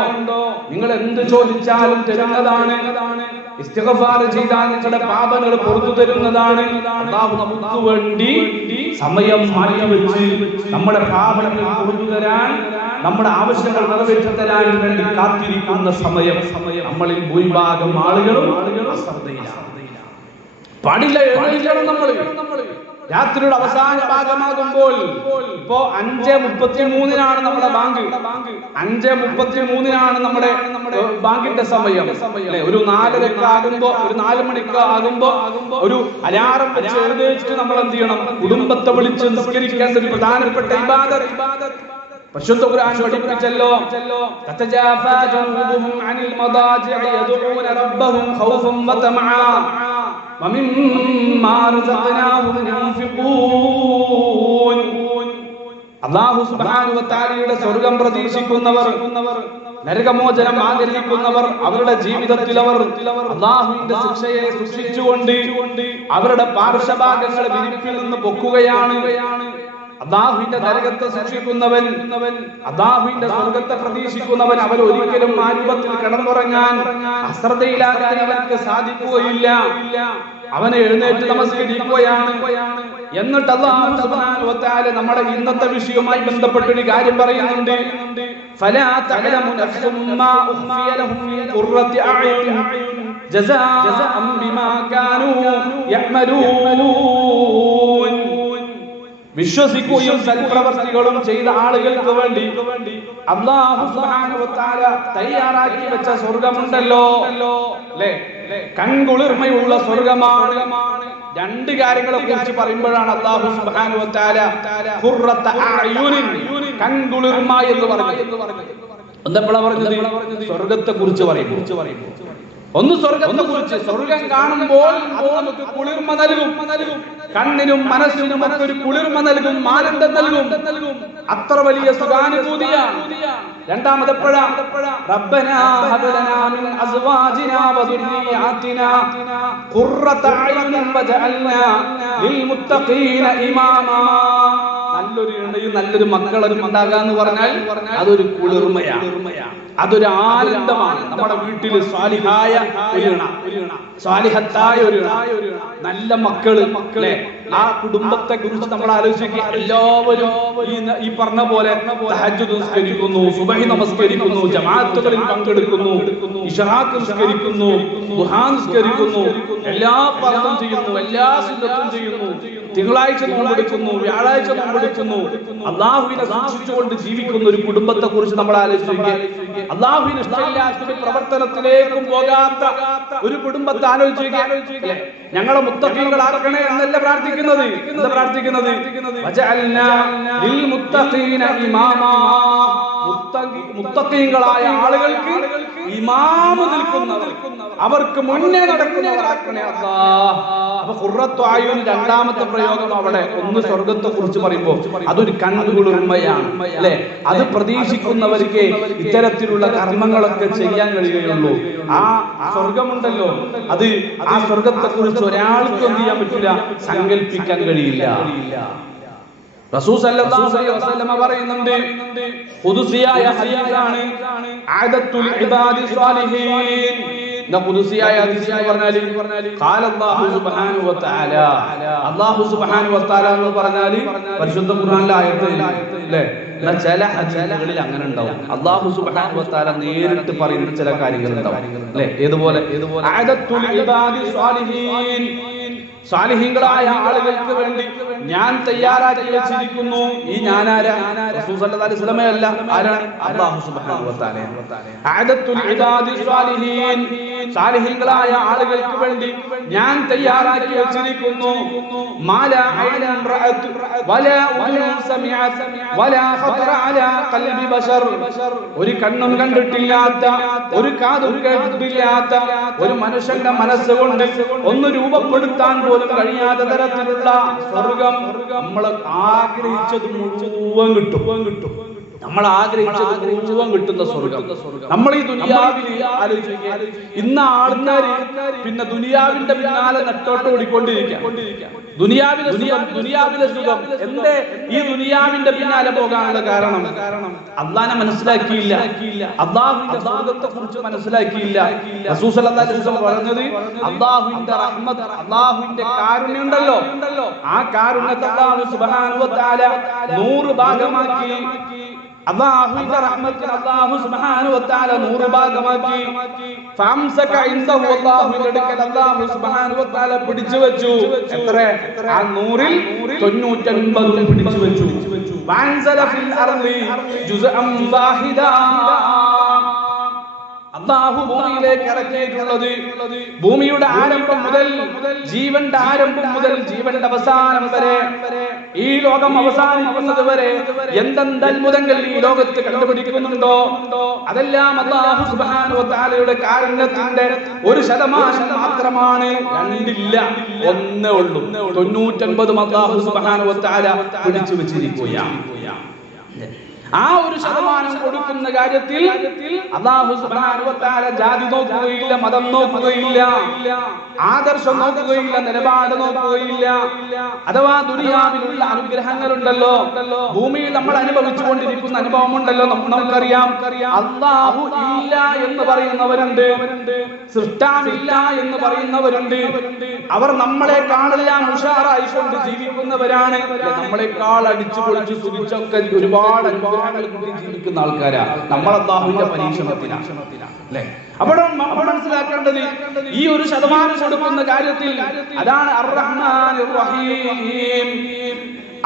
നിങ്ങൾ എന്ത് ചോദിച്ചാലും തരുന്നതാണ്. ഇസ്തിഗ്ഫാർ ചെയ്താൽ നിങ്ങളുടെ പാപങ്ങൾ പുറത്തു തരുന്നതാണ്. അല്ലാഹു നമുക്ക് വേണ്ടി സമയം മാറ്റിവെച്ച് നമ്മുടെ പാപങ്ങൾ പുറത്തു തരാൻ, നമ്മുടെ ആവശ്യങ്ങൾ നിറവേറ്റി തരാൻ വേണ്ടി കാത്തിരിക്കുന്ന സമയം നമ്മളിൽ ഭൂരിഭാഗം ആളുകളും പാടില്ല. എഴുന്നേൽക്കണം നമ്മൾ. രാത്രിയുടെ അവസാന ഭാഗമാകുമ്പോൾ ഇപ്പോ 5:33 നമ്മുടെ ബാങ്ക്. 5:33 നമ്മുടെ ബാങ്കിന്റെ സമയം. ഒരു 4:00 ആകുമ്പോ, ഒരു 4 മണിക്ക് ആകുമ്പോ ഒരു അലാറം വെച്ച് എഴുന്നേറ്റ് നമ്മൾ എന്ത് ചെയ്യണം? കുടുംബത്തെ വിളിച്ച് നിസ്കരിക്കേണ്ട ഒരു പ്രധാനപ്പെട്ട ഇബാദത്ത്. പരിശുദ്ധ ഖുർആൻ പഠിപ്പിച്ചല്ലോ, തതജാഫാ ജുനൂബുഹും അനിൽ മദാജിഇ യദഊന റബ്ബഹും ഖൗഫൻ വ തമആ വമിമ്മാ റസഖ്നാഹും യുൻഫിഖൂൻ. അല്ലാഹു സുബ്ഹാനഹു വ തആലയുടെ സ്വർഗ്ഗം പ്രതീക്ഷിക്കുന്നവർ നരകമോചനം ആഗ്രഹിക്കുന്നവർ അവരുടെ ജീവിതത്തിൽ അവർ അല്ലാഹുവിന്റെ ശിക്ഷയെ സൂക്ഷിച്ചുകൊണ്ട് അവരുടെ പാർശ്വഭാഗങ്ങളെ വിരിപ്പിൽ നിന്ന് പൊക്കുകയാണ്. അല്ലാഹുവിന്റെ നരകത്തെ സൂക്ഷിക്കുന്നവൻ, അല്ലാഹുവിന്റെ സ്വർഗത്തെ പ്രതീക്ഷിക്കുന്നവൻ അവൻ ഒരിക്കലും ആ രൂപത്തിൽ കിടന്നുറങ്ങാൻ അശ്രദ്ധയിലാകാൻ അവർക്ക് സാധിക്കുകയില്ല. അവനെ എഴുന്നേറ്റ് നമസ്കരിക്കുകയാണ്. എന്നിട്ട് അല്ലാഹു സുബ്ഹാനഹു വ തആല നമ്മുടെ ഇന്നത്തെ വിഷയവുമായി ബന്ധപ്പെട്ടൊരു കാര്യം പറയുന്നുണ്ട്. ഫലാ തഅലമു നഫ്സും മാ ഉഖ്ഫിയ ലഹും മിൻ ഖുർറത്തി അഅ്യുൻ ജസാഅൻ ബിമാ കാനൂ യഅ്മലൂൻ. വിശ്വസിക്കുകയും സൽപ്രവർത്തികളും ചെയ്ത ആളുകൾക്ക് വേണ്ടി അല്ലാഹു സുബ്ഹാനഹു വ തആല തയ്യാറാക്കി വെച്ച സ്വർഗ്ഗമുണ്ടല്ലോ, അല്ലേ? കൺകുളിർമയുള്ള സ്വർഗ്ഗമാണ്. രണ്ട് കാര്യങ്ങളെ കുറിച്ച് പറയുമ്പോഴാണ് അല്ലാഹു സുബ്ഹാനഹു വ തആല ഖുർറത്ത അഅ്യുനിൻ, കൺകുളിർമ എന്ന് പറഞ്ഞത്. എന്തെപ്പോഴാണ് പറഞ്ഞത്? സ്വർഗ്ഗത്തെ കുറിച്ച് പറയുമ്പോൾ ഒന്ന് സ്വർഗ്ഗത്തെ കുറിച്ച്, സ്വർഗ്ഗം കാണുമ്പോൾ അത് നമുക്ക് കുളിർമ നൽകും, കണ്ണിനും മനസ്സിനും ഒക്കെ ഒരു കുളിർമ നൽകും, ആനന്ദം നൽകും. അത്ര വലിയ സുഖാനുഭൂതിയാണ്. രണ്ടാമത് എപ്പോഴാ? റബ്ബനാ ഹബ് ലനാ മിൻ അസ്വാജിനാ വദുർരിയാതിനാ ഖുർറത അയ്യുനിൻ വജഅൽനാ ലിൽ മുത്തഖീന ഇമാമാ. നല്ലൊരു ഇണയും നല്ലൊരു മക്കളും ഉണ്ടാകാന്ന് പറഞ്ഞാൽ അതൊരു കുളിർമയാണ്, അതൊരു ആനന്ദമാണ്. നമ്മുടെ വീട്ടിൽ സ്വാലിഹായ ഒരു ഇണ, സ്വാലിഹത്തായ ഒരു ഇണ, നല്ല മക്കള്, ആ കുടുംബത്തെ കുറിച്ച് നമ്മൾ ആലോചിക്കുക. എല്ലാവരും ഈ പറഞ്ഞ പോലെ തഹജ്ജുദ് നിസ്കരിക്കുന്നു, സുബഹി നമസ്കരിക്കുന്നു, ജമാഅത്തുകളിൽ പങ്കെടുക്കുന്നു, ഇശ്റാഖ് നിസ്കരിക്കുന്നു, ദുഹാ നിസ്കരിക്കുന്നു, എല്ലാ ഫർളും ചെയ്യുന്നു, എല്ലാ സുന്നത്തും ചെയ്യുന്നു, തിങ്കളാഴ്ച നോമ്പെടുക്കുന്നു, വ്യാഴാഴ്ച നോമ്പെടുക്കുന്നു. അല്ലാഹുവിനെ സൂക്ഷിച്ചുകൊണ്ട് ജീവിക്കുന്ന ഒരു കുടുംബത്തെ കുറിച്ച് നമ്മൾ ആലോചിക്കുക. അല്ലാഹുവിന് ഇഷ്ടമില്ലാത്ത ഒരു പ്രവർത്തനത്തിലേക്കും പോകാത്ത ഒരു കുടുംബത്തെ ആലോചിക്കുക. ഞങ്ങളെ മുത്തഖീങ്ങൾ ആക്കണേ എന്നല്ല പ്രാർത്ഥിക്കുന്നത്. എന്താ പ്രാർത്ഥിക്കുന്നത്? വജഅൽനാ ലിൽ മുത്തഖീന ഇമാമാ. മുത്തഖീങ്ങളായ ആളുകൾക്ക് ഇമാമ് നിൽക്കുന്നവർ, അവർക്ക് മുന്നേ നടക്കുന്നവരാക്കണേ അല്ലാഹ്. അപ്പൊ ഖുർറത്തു അയ്യുൻ രണ്ടാമത്തെ പ്രയോഗം അവിടെ. ഒന്ന് സ്വർഗത്തെ കുറിച്ച് പറയുമ്പോൾ അതൊരു കൺകുളിർമയാണ്, അല്ലെ? അത് പ്രതീക്ഷിക്കുന്നവർക്ക് ഇത്തരത്തിലുള്ള കർമ്മങ്ങളൊക്കെ ചെയ്യാൻ കഴിയുകയുള്ളൂ. ആ സ്വർഗമുണ്ടല്ലോ, അത് ആ സ്വർഗത്തെ കുറിച്ച് ഒരാൾക്കും എന്ത് ചെയ്യാൻ പറ്റില്ല, സങ്കല്പിക്കാൻ കഴിയില്ല. റസൂൽ സല്ലല്ലാഹു അലൈഹി വസല്ലം പറയുന്നുണ്ട്, ഖുദ്സിയായ ഹദീസാണ്, അഅദത്തുൽ ഇബാദി സ്വാലിഹീൻ. ഖുദ്സിയായ ഹദീസ് പറഞ്ഞാൽ ഖാല അല്ലാഹു സുബ്ഹാനഹു വ തആല, അല്ലാഹു സുബ്ഹാനഹു വ തആല എന്ന് പറഞ്ഞാൽ പരിശുദ്ധ ഖുർആനിലെ ആയത്ത്, അല്ലേ? ചില ഹദീസുകളിൽ അങ്ങനെ ഉണ്ടാവും. അല്ലാഹു സുബ്ഹാനഹു വ തആല നേരിട്ട് പറയുന്ന ചില കാര്യങ്ങൾ ഉണ്ടാവും, അല്ലേ? ഏതുപോലെ അഅദത്തുൽ ഇബാദി സ്വാലിഹീൻ, സാലിഹീങ്ങളായ ആളുകൾക്ക് വേണ്ടി ഞാൻ തയ്യാറാക്കി വെച്ചിരിക്കുന്നു. ഈ ഞാനാരാ? റസൂൽ സല്ലല്ലാഹു അലൈഹി വസല്ലം അല്ല, ആരാണ്? അല്ലാഹു സുബ്ഹാനഹു വ തആല. അഅദത്തുൽ ഇബാദി സ്വാലിഹീൻ, സാലിഹീങ്ങളായ ആളുകൾക്ക് വേണ്ടി ഞാൻ തയ്യാറാക്കി വെച്ചിരിക്കുന്നു. മാലാ ഐനൻ റഅത് വലാ ഉദുൻ സമിഅത് വലാ ഖതറ അലാ ഖൽബി ബശർ. ഒരു കണ്ണും കണ്ടിട്ടില്ലാത്ത, ഒരു കാതും കേട്ടിട്ടില്ലാത്ത, ഒരു മനുഷ്യന്റെ മനസ്സുകൊണ്ട് ഒന്ന് രൂപപ്പെടുത്താൻ പോലും കഴിയാത്ത തരത്തിലുള്ള സ്വർഗം നമ്മൾ ആഗ്രഹിച്ചത് മുഴുവൻ കിട്ടും. നമ്മൾ ആഗ്രഹിച്ചത് മുഴുവൻ കിട്ടുന്ന സ്വർഗം. നമ്മൾ ഈ ദുനിയാവിൽ ആലോചിക്കുക, ഇന്ന് ആൾക്കാര് പിന്നെ ദുനിയാവിന്റെ പിന്നാലെ നെട്ടോട്ട് ഓടിക്കൊണ്ടിരിക്കുക. ദുനിയാവിലെ സുഖം. എന്തേ ഈ ദുനിയാവിന്റെ പിന്നാലെ പോകാനുള്ള കാരണം? അല്ലാഹനെ മനസ്സിലാക്കിയില്ല, അല്ലാഹുവിന്റെ സ്വർഗ്ഗത്തെ കുറിച്ച് മനസ്സിലാക്കിയില്ല. റസൂൽ സല്ലല്ലാഹു അലൈഹി വസല്ലം പറഞ്ഞത് അല്ലാഹുവിന്റെ റഹ്മത്ത്, അല്ലാഹുവിന്റെ കാരുണ്യം ഉണ്ടല്ലോ, ആ കാരുണ്യത്തെ അല്ലാഹു സുബ്ഹാനഹു വ തആല 100 ഭാഗമാക്കി. അല്ലാഹുവിന്റെ റഹ്മത്തിനെ അല്ലാഹു സുബ്ഹാനഹു വ തആല 100 ഭാഗമാക്കി. ഫംസക ഇൻദഹു, അല്ലാഹുവിന്റെ അടുക്കൽ അല്ലാഹു സുബ്ഹാനഹു വ തആല പിടിച്ചു വെച്ചു. എത്ര? ആ 100ൽ 99 പിടിച്ചു വെച്ചു. വഅൻസല ഫിൽ അർളി ജുസ്അൻ വാഹിദാ. അല്ലാഹു ഭൂമിയിലേക്ക് ഇറക്കിയിട്ടുള്ളത് ഭൂമിയുടെ ആരംഭം മുതൽ, ജീവന്റെ ആരംഭം മുതൽ ജീവന്റെ അവസാനം വരെ, ഈ ലോകം അവസാനിക്കുന്നത് വരെ എന്തെന്ത് അത്ഭുതങ്ങൾ ഈ ലോകത്ത് കണ്ടുപിടിക്കുന്നുണ്ടോ അതെല്ലാം അല്ലാഹു സുബ്ഹാനഹു വ തആലയുടെ കാരുണ്യത്തിന്റെ 1% മാത്രമാണ്. രണ്ടില്ല, ഒന്നേ ഉള്ളൂ. 99 അല്ലാഹു സുബ്ഹാനഹു വ തആല പിടിച്ചു വെച്ചിരിക്കുകയാണ്. ആ 1% കൊടുക്കുന്ന കാര്യത്തിൽ അല്ലാഹു സുബ്ഹാനഹു വ തആല ജാതി നോക്കുകയില്ല, മതം നോക്കുകയില്ല, ആദർശം നോക്കുകയില്ല, നിലപാട് നോക്കുകയില്ല. അഥവാ ദുനിയാവിലുള്ള അനുഗ്രഹങ്ങളുണ്ടല്ലോ, ഭൂമിയിൽ നമ്മൾ അനുഭവിച്ചുകൊണ്ടിരിക്കുന്ന അനുഭവമുണ്ടല്ലോ, നമുക്കറിയാം. അല്ലാഹു ഇല്ല എന്ന് പറയുന്നവരുണ്ട്, സൃഷ്ടാവില്ല എന്ന് പറയുന്നവരുണ്ട്. അവർ നമ്മളെക്കാളെല്ലാം ഉഷാറായിക്കൊണ്ട് ജീവിക്കുന്നവരാണ്. നമ്മളെക്കാൾ അടിച്ചു പൊളിച്ചു സുഖിച്ചൊക്കെ ഒരുപാട് അനുഗ്രഹങ്ങൾ കൂടി ജീവിക്കുന്ന ആൾക്കാരാ. നമ്മൾ അല്ലാഹുവിന്റെ പരീക്ഷണത്തിലാണ് അല്ലെ? അവിടെ മനസ്സിലാക്കേണ്ടത് ഈ 1% കൊടുക്കുന്ന കാര്യത്തിൽ അതാണ് അർ-റഹ്മാനിർ റഹീം.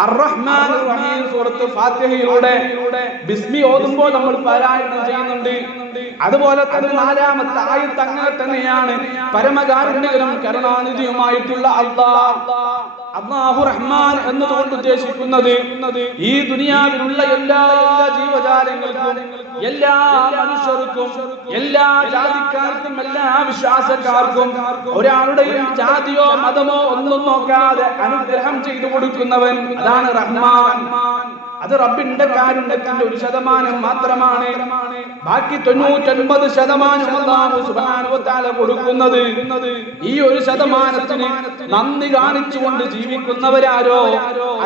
അർ-റഹ്മാനിർ റഹീം സൂറത്ത് ഫാത്തിഹയുടെ ബിസ്മി ഓതുമ്പോൾ നമ്മൾ പാരായണം ചെയ്യുന്നുണ്ട്. അതുപോലെ തന്നെ 4ാമത്തെ ആയത്ത് അങ്ങനെ തന്നെയാണ്. പരമകാരുണ്യകരും കരുണാനിധിയുമായിട്ടുള്ള അല്ലാഹു റഹ്മാൻ എന്നതുകൊണ്ട് ഉദ്ദേശിക്കുന്നത് ഈ ദുനിയാവിലുള്ള എല്ലാ ജീവജാലങ്ങൾക്കും, എല്ലാ മനുഷ്യർക്കും, എല്ലാ ജാതിക്കാർക്കും, എല്ലാ വിശ്വാസക്കാർക്കും ഒരാളുടെയും ജാതിയോ മതമോ ഒന്നും നോക്കാതെ അനുഗ്രഹം ചെയ്തു കൊടുക്കുന്നവൻ, അതാണ് റഹ്മാൻ. അത് റബ്ബിന്റെ കാരുണ്യത്തിന്റെ 1% മാത്രമാണ്. ബാക്കി 99% അല്ലാഹു സുബ്ഹാനഹു വ തആല കൊടുക്കുന്നത് ഈ 1%ത്തിന് നന്ദി കാണിച്ചുകൊണ്ട് ജീവിക്കുന്നവരാരോ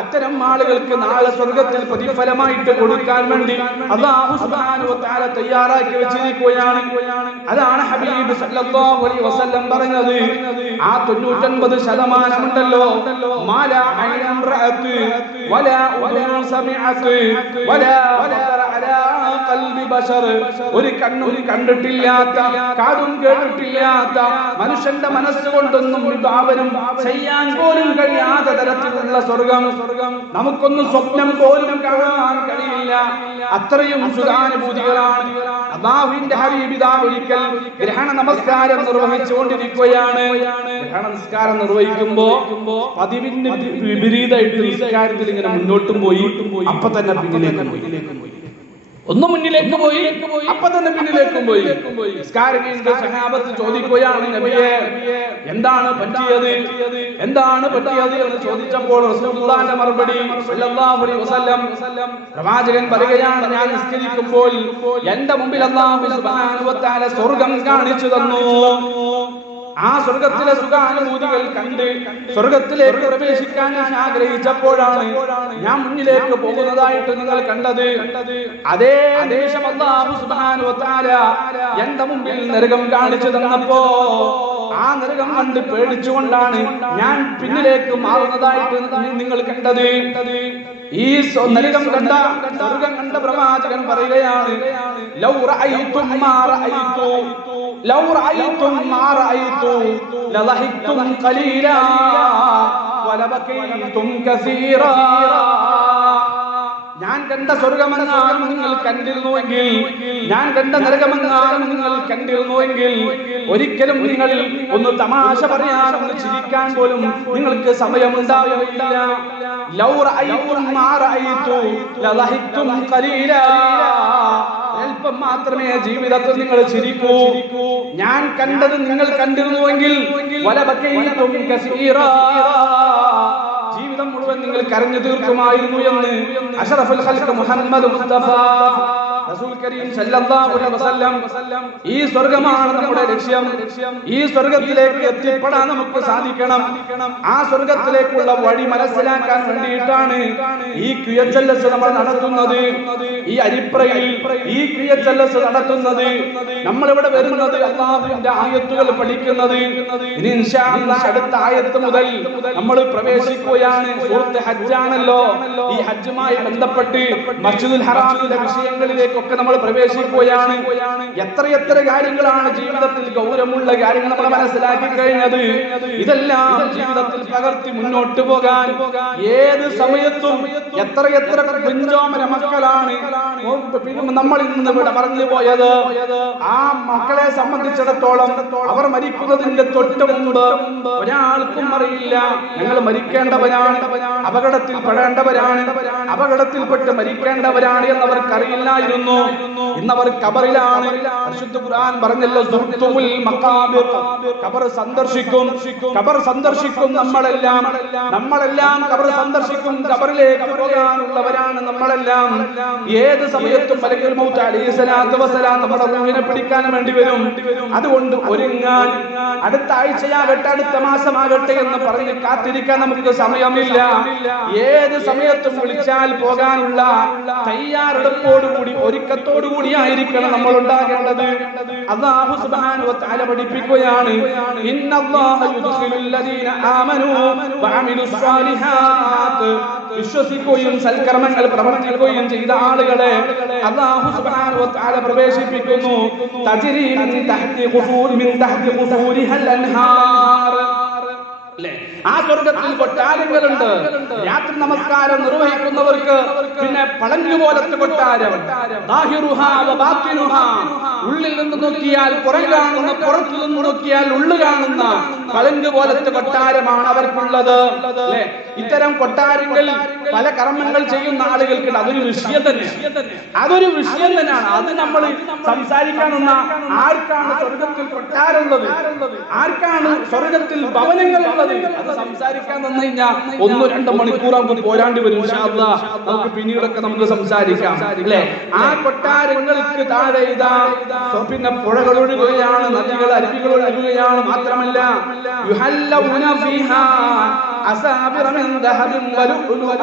അത്തരം ആളുകൾക്ക് നാളെ സ്വർഗ്ഗത്തിൽ പ്രതിഫലമായിട്ട് കൊടുക്കാൻ വേണ്ടി അല്ലാഹു സുബ്ഹാനഹു വ തആല തയ്യാറാക്കി വെച്ചിരിക്കുകയാണ്. അതാണ് ഹബീബ് സല്ലല്ലാഹു അലൈഹി വസല്ലം പറഞ്ഞത്. ആ 99% ഉണ്ടല്ലോ, മാലാ ഐൻ റഅത്ത് വലാ ഉദുൻ സമിഅത്ത് വലാ ഖദറ അലാ ഖൽബി ബശർ, ഒരു കണ്ണും കണ്ടിട്ടില്ലാത്ത, കാതും കേട്ടിട്ടില്ലാത്ത, മനുഷ്യന്റെ മനസ്സുകൊണ്ടൊന്നും വിഭാവനം ചെയ്യാൻ പോലും കഴിയാത്ത തരത്തിലുള്ള സ്വർഗം നമുക്കൊന്നും സ്വപ്നം പോലും കാണാൻ കഴിയില്ല. അത്രയും സുഖാനുഭൂതികളാണ്. അല്ലാഹുവിന്റെ ഹബീബ് ഇതാ ഒരിക്കൽ ഗ്രഹണ നമസ്കാരം നിർവഹിച്ചുകൊണ്ടിരിക്കുകയാണ്. ഗ്രഹണ നമസ്കാരം നിർവഹിക്കുമ്പോ പതിവിന് വിപരീതമായിട്ട് നിസ്കാരത്തിൽ ഇങ്ങനെ മുന്നോട്ടും പോയി, അപ്പൊ തന്നെ പിന്നിലേക്കും പോയി. ഒന്ന് മുന്നിലേക്ക് പോയി, അപ്പൊ തന്നെ പിന്നിലേക്കും പോയി. നിസ്കാരത്തിന്റെ സഹാബത്ത് ചോദിക്കുകയാണ്, നബിയേ എന്താണ് പറ്റിയത്, എന്താണ് പറ്റിയത് എന്ന് ചോദിച്ചപ്പോൾ റസൂലുള്ളാഹിന്റെ മറുപടി സല്ലല്ലാഹു അലൈഹി വസല്ലം, പ്രവാചകൻ പറയുകയാണ്, ഞാൻ നിസ്കരിക്കുമ്പോൾ എന്റെ മുമ്പിൽ അല്ലാഹു സുബ്ഹാനഹു വ തആല സ്വർഗ്ഗം കാണിച്ചു തന്നു. ആ സ്വർഗത്തിലെ സുഖാനുഭൂതികൾ കണ്ട് സ്വർഗത്തിലേക്ക് പ്രവേശിക്കാൻ ഞാൻ ആഗ്രഹിച്ചപ്പോഴാണ് ഞാൻ മുന്നിലേക്ക് പോകുന്നതായിട്ട് നിങ്ങൾ കണ്ടത്. അതേ നിമിഷം അല്ലാഹു സുബ്ഹാനഹു വ തആല എന്റെ മുമ്പിൽ നരകം കാണിച്ചു തന്നപ്പോ ആ നരകം കണ്ട് പേടിച്ചുകൊണ്ടാണ് ഞാൻ പിന്നിലേക്ക് മാറുന്നതായിട്ട് നിങ്ങൾ കണ്ടത്. ഈ നരകം കണ്ട, സ്വർഗം കണ്ട പ്രവാചകൻ പറയുകയാണ്, ലൗ റഅയ്തും മാ റഅയ്തു ലൗ റഅയ്തും മാ റഅയ്തു ലളഹിക്തും ഖലീലാ വലബകൈതും കസീറാ. ഞാൻ കണ്ട സ്വർഗമെങ്ങാനും നിങ്ങൾ കണ്ടിരുന്നുവെങ്കിൽ, ഞാൻ കണ്ട നരകമെങ്ങാനും നിങ്ങൾ കണ്ടിരുന്നുവെങ്കിൽ ഒരിക്കലും നിങ്ങൾ ഒന്ന് തമാശ പറയാനൊന്ന് ചിരിക്കാൻ പോലും നിങ്ങൾക്ക് സമയമുണ്ടാവുകയില്ല. ലൗ റഅയ്തും മാ റഅയ്തു ലളഹിക്തും ഖലീലാ, അല്പം മാത്രമേ ജീവിതത്തിൽ നിങ്ങൾ ചിരിക്കൂ. ഞാൻ കണ്ടത് നിങ്ങൾ കണ്ടിരുന്നുവെങ്കിൽ വലബകൈതും കസീറാ, ജീവിതം മുഴുവൻ നിങ്ങൾ കരഞ്ഞു തീർക്കുമായിരുന്നു എന്ന് അഷ്റഫുൽ ഖൽഖ് മുഹമ്മദ് മുസ്തഫ റസൂൽ കരീം സല്ലല്ലാഹു അലൈഹി വസല്ലം. ഈ സ്വർഗ്ഗമാണ് നമ്മുടെ ലക്ഷ്യം. ഈ സ്വർഗ്ഗത്തിലേക്ക് എത്തിപ്പെടാൻ നമുക്ക് സാധിക്കണം. ആ സ്വർഗ്ഗത്തിലേക്കുള്ള വഴി മനസ്സിലാക്കാൻ വേണ്ടിയിട്ടാണ് ഈ ക്രിയച്ചല്ലസ് നമ്മൾ നടത്തുന്നത്. ഈ അരിപ്രയിൽ ഈ ക്രിയച്ചല്ലസ് നടത്തുന്നത്, നമ്മൾ ഇവിടെ വരുന്നത് അല്ലാഹുവിന്റെ ആയത്തുകൾ പഠിക്കുന്നത്. ഇനി ഇൻഷാ അല്ലാഹ് അടുത്ത ആയത്ത് മുതൽ നമ്മൾ പ്രവേശിക്കുകയാണ്. സൂറത്ത് ഹജ്ജാണല്ലോ. ഈ ഹജ്ജുമായി ബന്ധപ്പെട്ട് മസ്ജിദുൽ ഹറാമിലെ വിഷയങ്ങളിലേക്ക് ഒക്കെ നമ്മൾ പ്രവേശിക്കുകയാണ്. എത്രയെത്ര കാര്യങ്ങളാണ് ജീവിതത്തിൽ ഗൗരവമുള്ള കാര്യങ്ങൾ നമ്മൾ മനസ്സിലാക്കി കഴിഞ്ഞത്. ഇതെല്ലാം ജീവിതത്തിൽ പകർത്തി മുന്നോട്ട് പോകാൻ ഏത് സമയത്തും എത്രയെത്ര പിഞ്ചോമന മക്കളാണ് നമ്മൾ ഇന്ന് ഇവിടെ പറഞ്ഞു പോയത്. ആ മക്കളെ സംബന്ധിച്ചിടത്തോളം അവർ മരിക്കുന്നതിന്റെ തൊട്ട് മുമ്പ് ഒരാൾക്കും അറിയില്ല ഞങ്ങൾ മരിക്കേണ്ടവരാണ്, അപകടത്തിൽ പെടേണ്ടവരാണ്, അപകടത്തിൽപ്പെട്ട് മരിക്കേണ്ടവരാണ് എന്നവർക്കറിയില്ലായിരുന്നു. ഇന്നവർ ഖബറിലാണ്. പരിശുദ്ധ ഖുർആൻ പറഞ്ഞല്ലോ, സുർത്തുൽ മഖാബിർ, ഖബർ സന്ദർശിക്കും. ഖബർ സന്ദർശിക്കും നമ്മളെല്ലാം ഖബർ സന്ദർശിക്കും. ഖബറിലേക്ക് പോകാനുള്ളവരാണ് നമ്മളെല്ലാം. ഏത് സമയത്തും മലക്കുൽ മൗത്ത് അലൈഹിസ്സലാത്തു വസ്സലാം നമ്മുടെ റൂഹിനെ പിടിക്കാൻ വേണ്ടി വരും. അതുകൊണ്ട് ഒരുങ്ങാൻ, അടുത്ത ആഴ്ചയാകട്ടെ അടുത്ത മാസമാകട്ടെ എന്ന് പറഞ്ഞ് കാത്തിരിക്കാൻ നമുക്ക് സമയമില്ല. ഏത് സമയത്തും വിളിച്ചാൽ പോകാനുള്ള തയ്യാറെടുപ്പോടുകൂടി ഒരുക്കത്തോടുകൂടി ആയിരിക്കണം നമ്മൾ ഉണ്ടാകേണ്ടത്. അല്ലാഹു സുബ്ഹാനഹു വ തആല പഠിപ്പിക്കുകയാണ്, ഇന്നല്ലാഹ യുദ്ഖിലുൽ ലദീന ആമനൂ വഅമിലുസ് സാലിഹാത്ത്. വിശ്വസിക്കുകയും സൽക്കർമ്മങ്ങൾ പ്രവർത്തിക്കുകയും ചെയ്ത ആളുകളെ അല്ലാഹു സുബ്ഹാനഹു വ തആല പ്രവേശിപ്പിക്കുന്നു. തജ്രി മിൻ തഹ്തി ഖുസൂരിഹൽ അൻഹാർ. ആ സ്വർഗത്തിൽ കൊട്ടാരങ്ങളുണ്ട്. രാത്രി നമസ്കാരം നിർവഹിക്കുന്നവർക്ക് പിന്നെ പളങ്ക് പോലത്തെ കൊട്ടാരം. ഉള്ളിൽ നിന്ന് നോക്കിയാൽ പുറം കാണുന്ന, പുറത്തു നിന്ന് നോക്കിയാൽ ഉള്ളു കാണുന്ന പളങ്ക് പോലത്തെ കൊട്ടാരമാണ് അവർക്കുള്ളത്. ഇത്തരം കൊട്ടാരങ്ങൾ പല കർമ്മങ്ങൾ ചെയ്യുന്ന ആളുകൾക്ക് അതൊരു വിഷയം തന്നെയാണ്. അത് നമ്മൾ സംസാരിക്കാനുള്ള, ആർക്കാണ് സ്വർഗത്തിൽ കൊട്ടാരമുള്ളത്, ആർക്കാണ് സ്വർഗത്തിൽ ഭവനങ്ങളുള്ളത്, അത് സംസാരിക്കാൻ വന്നു കഴിഞ്ഞാൽ 1-2 മണിക്കൂർ നമുക്ക് പോരാണ്ടി വരും. ഇൻഷാ അല്ലാഹ് നമുക്ക് പിന്നീടൊക്കെ നമുക്ക് സംസാരിക്കാം, അല്ലേ? ആ കൊട്ടാരങ്ങൾക്ക് താഴെ ഇതാ പിന്നെ പുഴകൾ ഒഴുകുകയാണ്, നദികൾ അരുവികൾ ഒഴുകുകയാണ്. മാത്രമല്ല യുഹല്ലൗന ഫീഹാ അസാബിറ മിൻ ദഹബിൻ വലുഅ.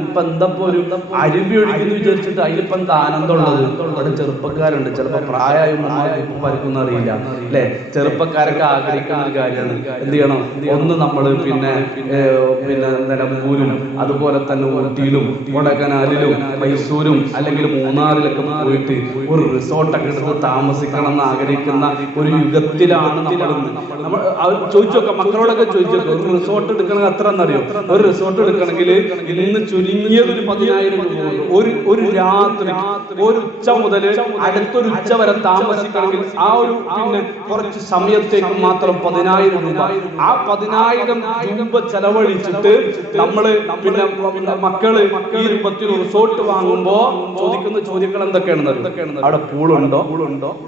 ഇപ്പൊ എന്തപ്പോ ഒരു അരുവി ഒഴിക്കുന്നു വിചാരിച്ചിട്ട് അതിലിപ്പം ആനന്ദമുള്ളത്. അവിടെ ചെറുപ്പക്കാരുണ്ട്, ചിലപ്പോ പ്രായമായി പരക്കുന്ന അറിയില്ല, അല്ലെ? ചെറുപ്പക്കാരൊക്കെ ആഗ്രഹിക്കുന്ന ഒരു കാര്യമാണ്. എന്ത് ചെയ്യണം? ഒന്ന് നമ്മള് പിന്നെ നിലമ്പൂരും അതുപോലെ തന്നെ ഊട്ടിയിലും കൊടൈക്കനാലിലും മൈസൂരും അല്ലെങ്കിൽ മൂന്നാറിലൊക്കെ പോയിട്ട് ഒരു റിസോർട്ടൊക്കെ എടുത്ത് താമസിക്കണം എന്ന് ആഗ്രഹിക്കുന്ന ഒരു യുഗത്തിലാണ് നമ്മൾ. ചോദിച്ചു നോക്കാം, മക്കളോടൊക്കെ ചോദിച്ചു നോക്കാം, ഒരു റിസോർട്ട് എടുക്കണമെങ്കിൽ എത്ര എന്നറിയോ? ഒരു റിസോർട്ട് എടുക്കണമെങ്കിൽ ഇന്ന് ചുരുങ്ങിയത് ഒരു 10,000 രൂപ. ഒരു രാത്രി, ഒരു ഉച്ച മുതൽ അടുത്തൊരു ഉച്ച വരെ താമസിക്കണമെങ്കിൽ ആ ഒരു പിന്നെ കുറച്ച് സമയത്തേക്ക് മാത്രം 10,000 രൂപ. ആ 10,000 രൂപ ചെലവഴിച്ചിട്ട് നമ്മള് പിന്നെ മക്കള് ഈ രൂപത്തിൽ റിസോർട്ട് വാങ്ങുമ്പോ ചോദിക്കുന്ന ചോദ്യങ്ങൾ എന്തൊക്കെയാണെന്ന്, അവിടെ പൂളുണ്ടോ,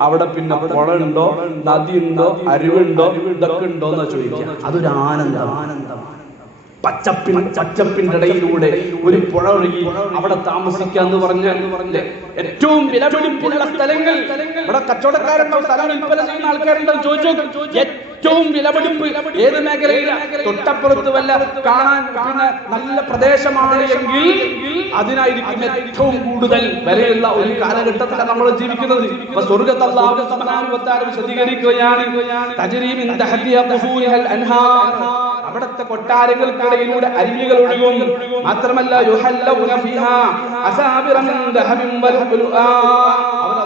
അവിടെ പിന്നെ പുഴയുണ്ടോ, നദിയുണ്ടോ, അരുവുണ്ടോ, ഇതൊക്കെ ഉണ്ടോ എന്നാ ചോദിക്കുക. അതൊരു ആനന്ദമാണ്. പച്ചപ്പിന്റെ ഇടയിലൂടെ ഒരു പുഴ ഒഴുകി അവിടെ താമസിക്കുക എന്ന് പറഞ്ഞാൽ ഏറ്റവും വിലപിടിപ്പുള്ള സ്ഥലങ്ങൾ. ഇവിടെ കച്ചവടക്കാരുണ്ടോ, സ്ഥലം വിൽപ്പന ചെയ്യുന്ന ആൾക്കാരുണ്ടോ ചോദിച്ചു. ഏറ്റവും വിലപിടിപ്പ് ഏത് മേഖലയിലാണ്? തൊട്ടപ്പുറത്ത് വല്ല കാണാൻ പിന്നെ നല്ല പ്രദേശമാണ് എങ്കിൽ അതിനായിരിക്കും ഏറ്റവും കൂടുതൽ വിലയുള്ള ഒരു കാലഘട്ടത്തിലാണ് നമ്മൾ ജീവിക്കുന്നത്. ഇപ്പൊ സ്വർഗ്ഗത്തെ അല്ലാഹു സുബ്ഹാനഹു വ തആല വിശദീകരിക്കുകയാണ്, തജ്രി മിൻ തഹ്തിഹാ ഖുസൂരിഹൽ അൻഹാർ. അവിടുത്തെ കൊട്ടാരങ്ങൾക്കിടയിലൂടെ അരുവികൾ ഒഴുകും. മാത്രമല്ല യുഹല്ലൗന ഫീഹാ അസാബിറ മിൻ ദഹബിൻ വലുഅ.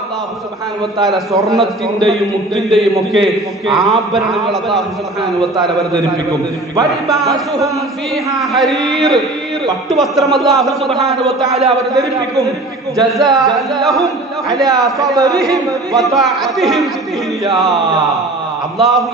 അല്ലാഹു സുബ്ഹാനഹു വ തആല സ്വർണ്ണത്തിന്റെയും മുത്തിന്റെയും ഒക്കെ ആഭരണങ്ങൾ അല്ലാഹു സുബ്ഹാനഹു വ തആല അവതരിപ്പിക്കും. വൽബാസുഹും ഫീഹാ ഹരീർ. പട്ടുവസ്ത്രം അല്ലാഹു സുബ്ഹാനഹു വ തആല അവതരിപ്പിക്കും. ജസാഅൻ ലഹും അലാ സബറിഹിം വ തഅതിഹിം ഫിദ്ദുനിയാ. അല്ലാഹു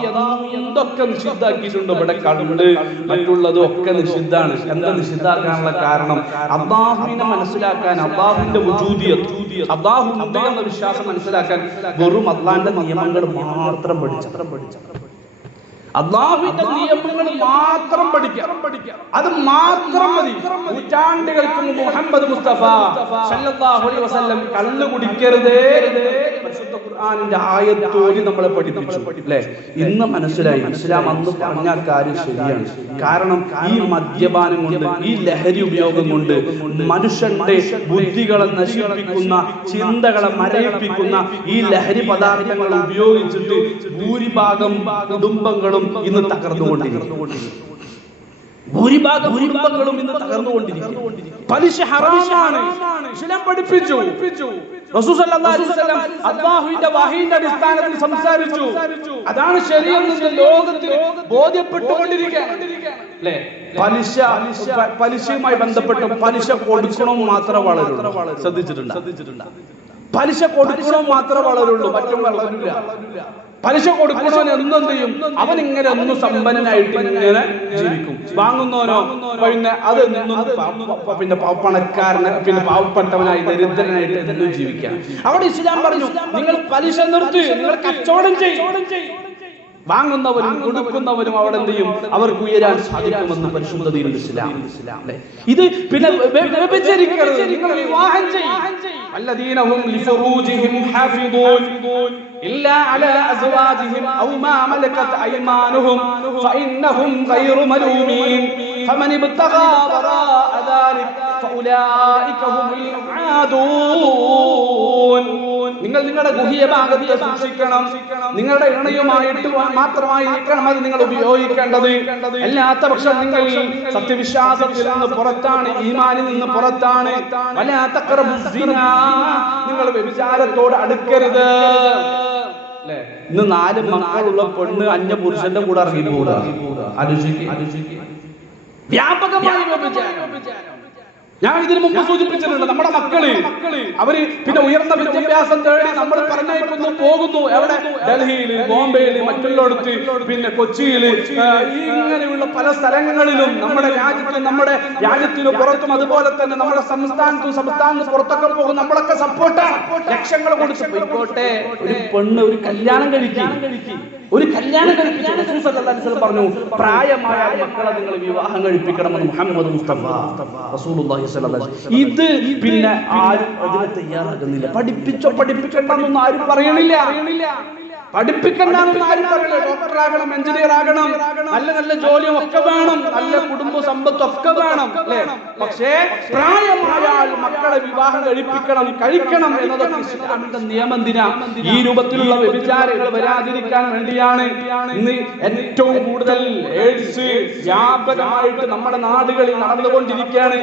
എന്തൊക്കെ നിഷിദ്ധാക്കിയിട്ടുണ്ട് ഇവിടെ കണ്ട്, മറ്റുള്ളതും ഒക്കെ നിഷിദ്ധാണ്. എന്താ നിഷിദ്ധാക്കാനുള്ള കാരണം? അല്ലാഹുവിനെ മനസ്സിലാക്കാൻ, അല്ലാഹുവിന്റെ വജൂദിയത്ത്, അല്ലാഹു ഉണ്ട് എന്ന വിശ്വാസം മനസ്സിലാക്കാൻ വെറും അല്ലാഹുവിന്റെ നിയമങ്ങൾ മാത്രം പഠിച്ചു. അല്ലാഹുവിന്റെ നിയമങ്ങൾ മാത്രം പഠിക്കാം, അത് മാത്രം മതി. നൂറ്റാണ്ടുകൾക്ക് മുമ്പ് മുഹമ്മദ് മുസ്തഫ സല്ലല്ലാഹു അലൈഹി വസല്ലം കള്ളു കുടിക്കരുതേ പരിശുദ്ധ ഖുർആനിന്റെ ആയത്തോടി നമ്മളെ പഠിപ്പിച്ചു, അല്ലേ? ഇന്ന് മനസ്സിലായി, ഇസ്ലാം അന്ന് പറഞ്ഞ കാര്യം ശരിയാണ്. കാരണം ഈ മദ്യപാനം കൊണ്ട്, ഈ ലഹരി ഉപയോഗം കൊണ്ട് മനുഷ്യന്റെ ബുദ്ധികളെ നശിപ്പിക്കുന്ന, ചിന്തകളെ മരയിപ്പിക്കുന്ന ഈ ലഹരി പദാർത്ഥങ്ങൾ ഉപയോഗിച്ചിട്ട് ഭൂരിഭാഗം കുടുംബങ്ങളും ഇന്ന് തകർന്നുകൊണ്ടിരിക്കും. ഭൂരിഭാഗം കുടുംബങ്ങളും ഇന്ന് തകർന്നുകൊണ്ടിരിക്കും. പലിശ ഹറാമാണ്, ഇസ്ലാം പഠിപ്പിച്ചു. റസൂൽ സല്ലല്ലാഹു അലൈഹി വസല്ലം അല്ലാഹുവിന്റെ വഹയിന്റെ അടിസ്ഥാനത്തിൽ സംസാരിച്ചു. അതാണ് ശരിയെന്ന് ലോകത്തിൽ ബോധ്യപ്പെട്ടുകൊണ്ടിരിക്കുകയാണ്, അല്ലേ? പലിശയുമായി ബന്ധപ്പെട്ട് പലിശ കൊടുക്കണം മാത്രമേ വളരുള്ളൂ. ശ്രദ്ധിച്ചിട്ടുണ്ട്? പലിശ കൊടുക്കണം മാത്രമേ വളരുള്ളൂ, മറ്റും വളരില്ല. പലിശ കൊടുക്കണോൻ എന്തെന്ത് ചെയ്യും? അവൻ ഇങ്ങനെ ഒന്ന് സമ്പന്നനായിട്ട് ഇങ്ങനെ ജീവിക്കും. വാങ്ങുന്നവനോ പിന്നെ അത് പിന്നെ പണക്കാരന് പിന്നെ പാവപ്പെട്ടവനായി ദരിദ്രനായിട്ട് എന്നും ജീവിക്കാം. അവിടെ ഇസ്ലാം പറഞ്ഞു, നിങ്ങൾ പലിശ നിർത്തി, നിങ്ങൾ കച്ചവടം ചെയ്യും. വാങ്ങുന്നവരും കൊടുക്കുന്നവരും അവിടെ എന്ത് ചെയ്യും? അവർക്ക് ഉയരാൻ സാധിക്കുമെന്ന് പരിശുദ്ധ ദീനുൽ ഇസ്ലാം. ഇത് പിന്നെ വ്യഭിചരിക്കരുത്, നിങ്ങൾ വിവാഹം ചെയ്യും. الذين هم لفروجهم حافظون إلا على أزواجهم أو ما ملكت أيمانهم فإنهم غير ملومين فمن ابتغى وراء ذلك فأولئك هم العادون. നിങ്ങൾ നിങ്ങളുടെ ഗുഹ്യ ഭാഗത്തെ സൂക്ഷിക്കണം. നിങ്ങളുടെ ഇണയുമായിട്ട് മാത്രമായിരിക്കണം അത് നിങ്ങൾ ഉപയോഗിക്കേണ്ടത്. അല്ലാത്ത പക്ഷം നിങ്ങൾ സത്യവിശ്വാസത്തിൽ നിന്ന് പുറത്താണ്, ഈമാനിൽ നിന്ന് പുറത്താണ്. വലാ തഖറബുസ് സിനാ, നിങ്ങൾ വ്യഭിചാരത്തോട് അടുക്കരുത്. അല്ലേ? ഇന്ന് 4 മക്കളുള്ള പെണ്ണ് അന്യ പുരുഷന്റെ കൂടെ ഇറങ്ങി പോകുക. ആലോചിക്കുക. വ്യാപകമായി വ്യഭിചാരം. ഞാൻ ഇതിനു മുമ്പ് സൂചിപ്പിച്ചിട്ടുണ്ട്, നമ്മുടെ മക്കള് അവര് പിന്നെ ഉയർന്ന വിദ്യാഭ്യാസം തേടി നമ്മൾ പറഞ്ഞേക്കുന്നു, പോകുന്നു. എവിടെ? ഡൽഹിയില്, ബോംബെയില്, മറ്റുള്ളടത്ത്, പിന്നെ കൊച്ചിയില്, ഇങ്ങനെയുള്ള പല സ്ഥലങ്ങളിലും നമ്മുടെ രാജ്യത്തിനു പുറത്തും അതുപോലെ തന്നെ നമ്മുടെ സംസ്ഥാനത്ത് പുറത്തൊക്കെ പോകും. നമ്മളൊക്കെ സപ്പോർട്ടാണ്, ലക്ഷങ്ങൾ കൊടുത്ത് പോയിക്കോട്ടെ. ഒരു പെണ്ണ് ഒരു കല്യാണം കഴിക്കും. പറഞ്ഞു, പ്രായമായ മക്കളെ നിങ്ങൾ വിവാഹം കഴിപ്പിക്കണമെന്ന് മുഹമ്മദ് മുസ്തഫ റസൂലുള്ളാഹി സ്വല്ലല്ലാഹു അലൈഹി വസല്ലം. ഇത് പിന്നെ ആരും അതിന് തയ്യാറാകുന്നില്ല. പഠിപ്പിക്കണ്ടെന്നൊന്നും ആരും പറയണില്ല. പഠിപ്പിക്കണ്ടെന്ന് ആരും പറയില്ല. ഡോക്ടറാകണം, എഞ്ചിനീയർ ആകണം, നല്ല നല്ല ജോലിയും ഒക്കെ വേണം, നല്ല കുടുംബ സമ്പത്തും ഒക്കെ വേണം, അല്ലേ? പക്ഷേ പ്രായമായാൽ മക്കളെ വിവാഹം കഴിക്കണം എന്നതൊക്കെ ഇസ്ലാമിന്റെ നിയമം. എന്തിനാ? ഈ രൂപത്തിലുള്ള വ്യഭിചാരങ്ങൾ വരാതിരിക്കാൻ വേണ്ടിയാണ്. ഇന്ന് ഏറ്റവും കൂടുതൽ എയ്ഡ്സ് വ്യാപകമായിട്ട് നമ്മുടെ നാടുകളിൽ നടന്നുകൊണ്ടിരിക്കുകയാണ്.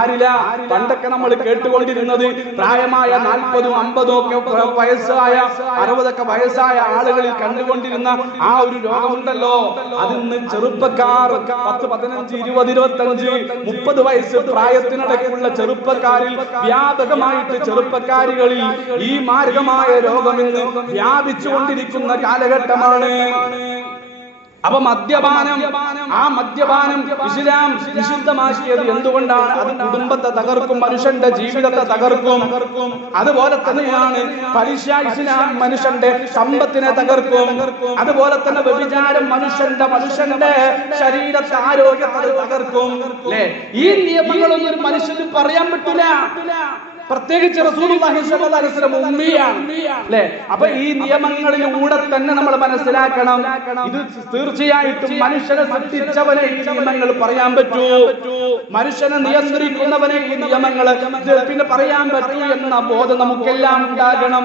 ആരില്ല? പണ്ടൊക്കെ നമ്മൾ കേട്ടുകൊണ്ടിരുന്നത് പ്രായമായ 40, 50 ഒക്കെ വയസ്സായ 60 വയസ്സായ ആളുകളിൽ കണ്ടുകൊണ്ടിരുന്ന ആ ഒരു രോഗമുണ്ടല്ലോ. അതിന്ന് ചെറുപ്പക്കാർ 10, 15, 20, 25, 30 വയസ്സ് പ്രായത്തിനിടയ്ക്കുള്ള ചെറുപ്പക്കാരിൽ വ്യാപകമായിട്ട് ചെറുപ്പക്കാരികളിൽ ഈ മാരകമായ രോഗം ഇന്ന് വ്യാപിച്ചുകൊണ്ടിരിക്കുന്ന കാലഘട്ടമാണ്. അപ്പൊ മദ്യപാനം ഇസ്ലാം നിഷിദ്ധമാക്കിയത് എന്തുകൊണ്ടാണ്? അത് കുടുംബത്തെ തകർക്കും, മനുഷ്യന്റെ ജീവിതത്തെ തകർക്കും. അതുപോലെ തന്നെയാണ് പലിശ. ഇസ്ലാം മനുഷ്യന്റെ സമ്പത്തിനെ തകർക്കും. അതുപോലെ തന്നെ വ്യഭിചാരം മനുഷ്യന്റെ ശരീരത്തെ, ആരോഗ്യത്തെ തകർക്കും. അല്ലേ? ഈ നിയമങ്ങളൊന്നും ഒരു മനുഷ്യന് പറയാൻ പറ്റില്ല. പ്രത്യേകിച്ച് റസൂലുള്ളാഹി സ്വല്ലല്ലാഹു അലൈഹി വസല്ലം ഉമ്മിയാണ്, അല്ലേ? അപ്പൊ ഈ നിയമങ്ങളിലൂടെ തന്നെ നമ്മൾ മനസ്സിലാക്കണം, ഇത് തീർച്ചയായിട്ടും മനുഷ്യനെ സൃഷ്ടിച്ചവനെ ഈ നിയമങ്ങൾ പറയാൻ പറ്റൂ, മനുഷ്യനെ നിയന്ത്രിക്കുന്നവനെ ഈ നിയമങ്ങൾ പിന്നെ പറയാൻ പറ്റൂ എന്ന ബോധം നമുക്കെല്ലാം ഉണ്ടാകണം.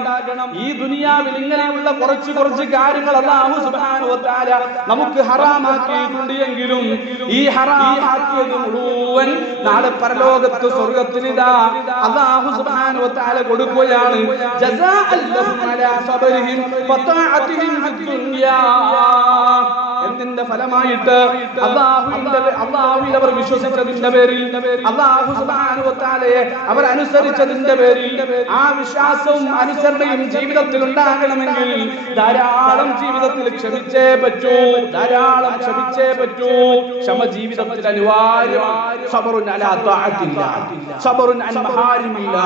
ഈ ദുനിയാവിൽ ഇങ്ങനെയുള്ള കുറച്ച് കാര്യങ്ങൾ അല്ലാഹു സുബ്ഹാനഹു വ തആല നമുക്ക് ഹറാമാക്കിയിട്ടുണ്ട് എങ്കിലും ഈ ഹറാമാക്കിയത് മുഴുവൻ നാളെ പരലോകത്ത് സ്വർഗ്ഗത്തിലിതാ അല്ലാഹു സുബ്ഹാനഹു വ തആല കൊടുക്കുകയാണ്. ജസാഅൻ ലഹും അലാ സബരിഹിം ഫതഅതിഹിം ഫിദ്ദുനിയാ. എന്തിന്റെ ഫലമായിട്ട്? അല്ലാഹുവിൽ അവർ വിശ്വസിച്ചതിന്റെ പേരിൽ, അല്ലാഹു സുബ്ഹാനഹു വ തആലയെ അവർ അനുസരിച്ചതിന്റെ പേരിൽ, ആ വിശ്വാസവും അനുസരണയും ജീവിതത്തിൽ ഉണ്ടാകണമെങ്കിൽ ധാരാളം ജീവിതത്തിൽ ക്ഷമിച്ചേ പറ്റൂ. ക്ഷമ ജീവിതത്തിൽ അനിവാര്യമാണ്. സബറുൻ അലാ തഅത്തില്ലാഹ്, സബറുൻ അൻ മഹാരിമില്ലാഹ്,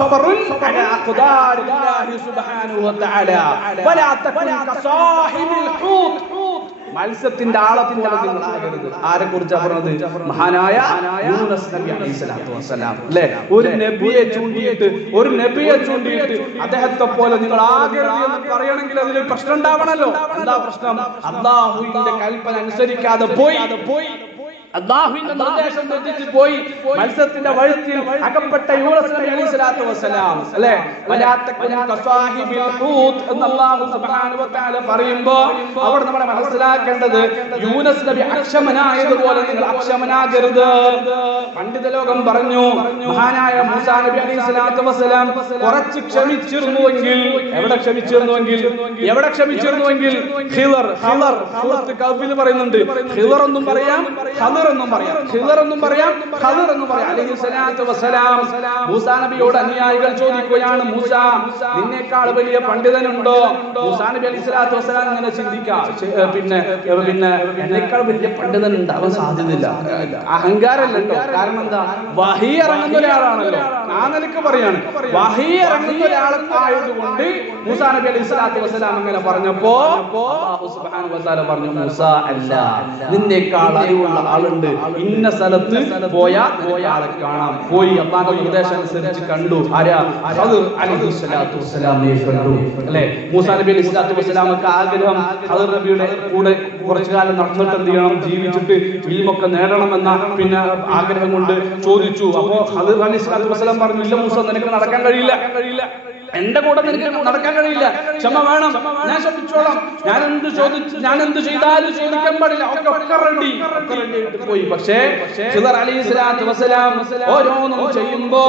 സബറുൻ അലാ ഖദാരില്ലാഹി സുബ്ഹാനഹു വ തആല. വലാ തകുൻ കസാഹിബിൽ ഹൂത്. മത്സ്യത്തിന്റെ ആളെപ്പോലെ നിങ്ങളാകരുത്. ആരെ കുറിച്ചാ പറഞ്ഞത്? മഹാനായ യൂനുസ് നബി അലൈഹിസ്സലാത്തു വസ്സലാം, അല്ലേ? ഒരു നബിയെ ചൂണ്ടിയിട്ട് അദ്ദേഹത്തെ പോലെ നിങ്ങൾ ആകരുത് എന്ന് പറയണമെങ്കിൽ അതിൽ പ്രശ്നം ഉണ്ടാവണല്ലോ. എന്താ പ്രശ്നം? അല്ലാഹുവിന്റെ കൽപ്പന അനുസരിക്കാതെ പോയി, അല്ലാഹുവിന്റെ നിർദ്ദേശം തെറ്റിച്ച് പോയി, മത്സ്യത്തിന്റെ വഴുത്തിൽ അകപ്പെട്ട യൂനുസ് നബി അലൈഹിസ്സലാത്തു വസ്സലാം, അല്ലേ? വലാ തകുൻ കസാഹിബിൽ ഹൂത് എന്ന് അല്ലാഹു സുബ്ഹാനഹു വ തആല പറയുമ്പോൾ അവിടെ നമ്മൾ മനസ്സിലാക്കേണ്ടത് യൂനുസ് നബി അക്ഷമനായതുപോലെ നിങ്ങൾ അക്ഷമനാകരുത്. പണ്ഡിത ലോകം പറഞ്ഞു, മഹാനായ മൂസാ നബി അലൈഹിസ്സലാത്തു വസ്സലാം കുറച്ച് ക്ഷമിച്ചിരുന്നുവെങ്കിൽ, എവിടെ ക്ഷമിച്ചിരുന്നുവെങ്കിൽ ഖിളർ സൂറത്ത് കഹ്ഫിൽ പറയുന്നുണ്ട്. ഖിളർ എന്നും പറയാം, ഖദർ ഖദർ എന്നും പറയാം, ഖിദർ എന്നും പറയാം, ഖദർ എന്നും പറയാം. അലൈഹിസ്സലാത്തു വസ്സലാം മൂസാ നബിയോട് അനുയായികൾ ചോദിക്കുകയാണ്, മൂസ നിന്നേക്കാൾ വലിയ പണ്ഡിതനുണ്ടോ? മൂസാ നബി അലൈഹിസ്സലാത്തു വസ്സലാം ഇങ്ങനെ ചിന്തിക്കാം, പിന്നെ എന്നേക്കാൾ വലിയ പണ്ഡിതൻ ഉണ്ടാവാൻ സാധ്യതയില്ല. അഹങ്കാരമല്ലോ. കാരണം എന്താ? വഹി ഇറങ്ങുന്ന ഒരാളാണല്ലോ. ആ നിലക്ക് പറയാണ്, വഹി ഇറങ്ങുന്ന ഒരാളായതുകൊണ്ട് മൂസാ നബി അലൈഹിസ്സലാത്തു വസ്സലാം അങ്ങനെ പറഞ്ഞപ്പോ അല്ലാഹു സുബ്ഹാനഹു വ തആല പറഞ്ഞു, മൂസ അല്ല, നിന്നേക്കാൾ അറിവുള്ള ആളുണ്ട്. ഇന്ന സ്ഥലത്ത് പോയാൽ ആളെ കാണാം. പോയി അല്ലാഹുവിന്റെ നിർദ്ദേശം അനുസരിച്ച് കണ്ടു. ആരാ? ഖദർ അലൈഹിസ്സലാത്തു വസ്സലാമിനെ കണ്ടു. അല്ലേ? മൂസാ നബി അലൈഹിസ്സലാത്തു വസ്സലാമക്ക് ആഗ്രഹം ഖദർ നബിയുടെ കൂടെ കുറച്ചു കാലം നടന്നിട്ട് എന്ത് ചെയ്യണം, ജീവിച്ചിട്ട് ഇൽമൊക്കെ നേടണമെന്ന പിന്നെ ആഗ്രഹം കൊണ്ട് ചോദിച്ചു. അപ്പോ ഖദർ അലൈഹിസ്സലാത്തു വസ്സലാം പറഞ്ഞു, ഇല്ല മൂസ, നിനക്ക് നടക്കാൻ കഴിയില്ല, എന്റെ കൂടെ നിനക്ക് നടക്കാൻ കഴിയില്ല, ക്ഷമ വേണം, ഞാൻ ശ്രമിച്ചോളാം, ഞാൻ എന്ത് ചെയ്താലും ചോദിക്കാൻ പാടില്ല, ഒക്കെ റെഡി ആയിട്ട് പോയി. പക്ഷേ ഖിദർ അലൈഹിസ്സലാത്തു വസ്സലാം ഓരോന്നും ചെയ്യുമ്പോ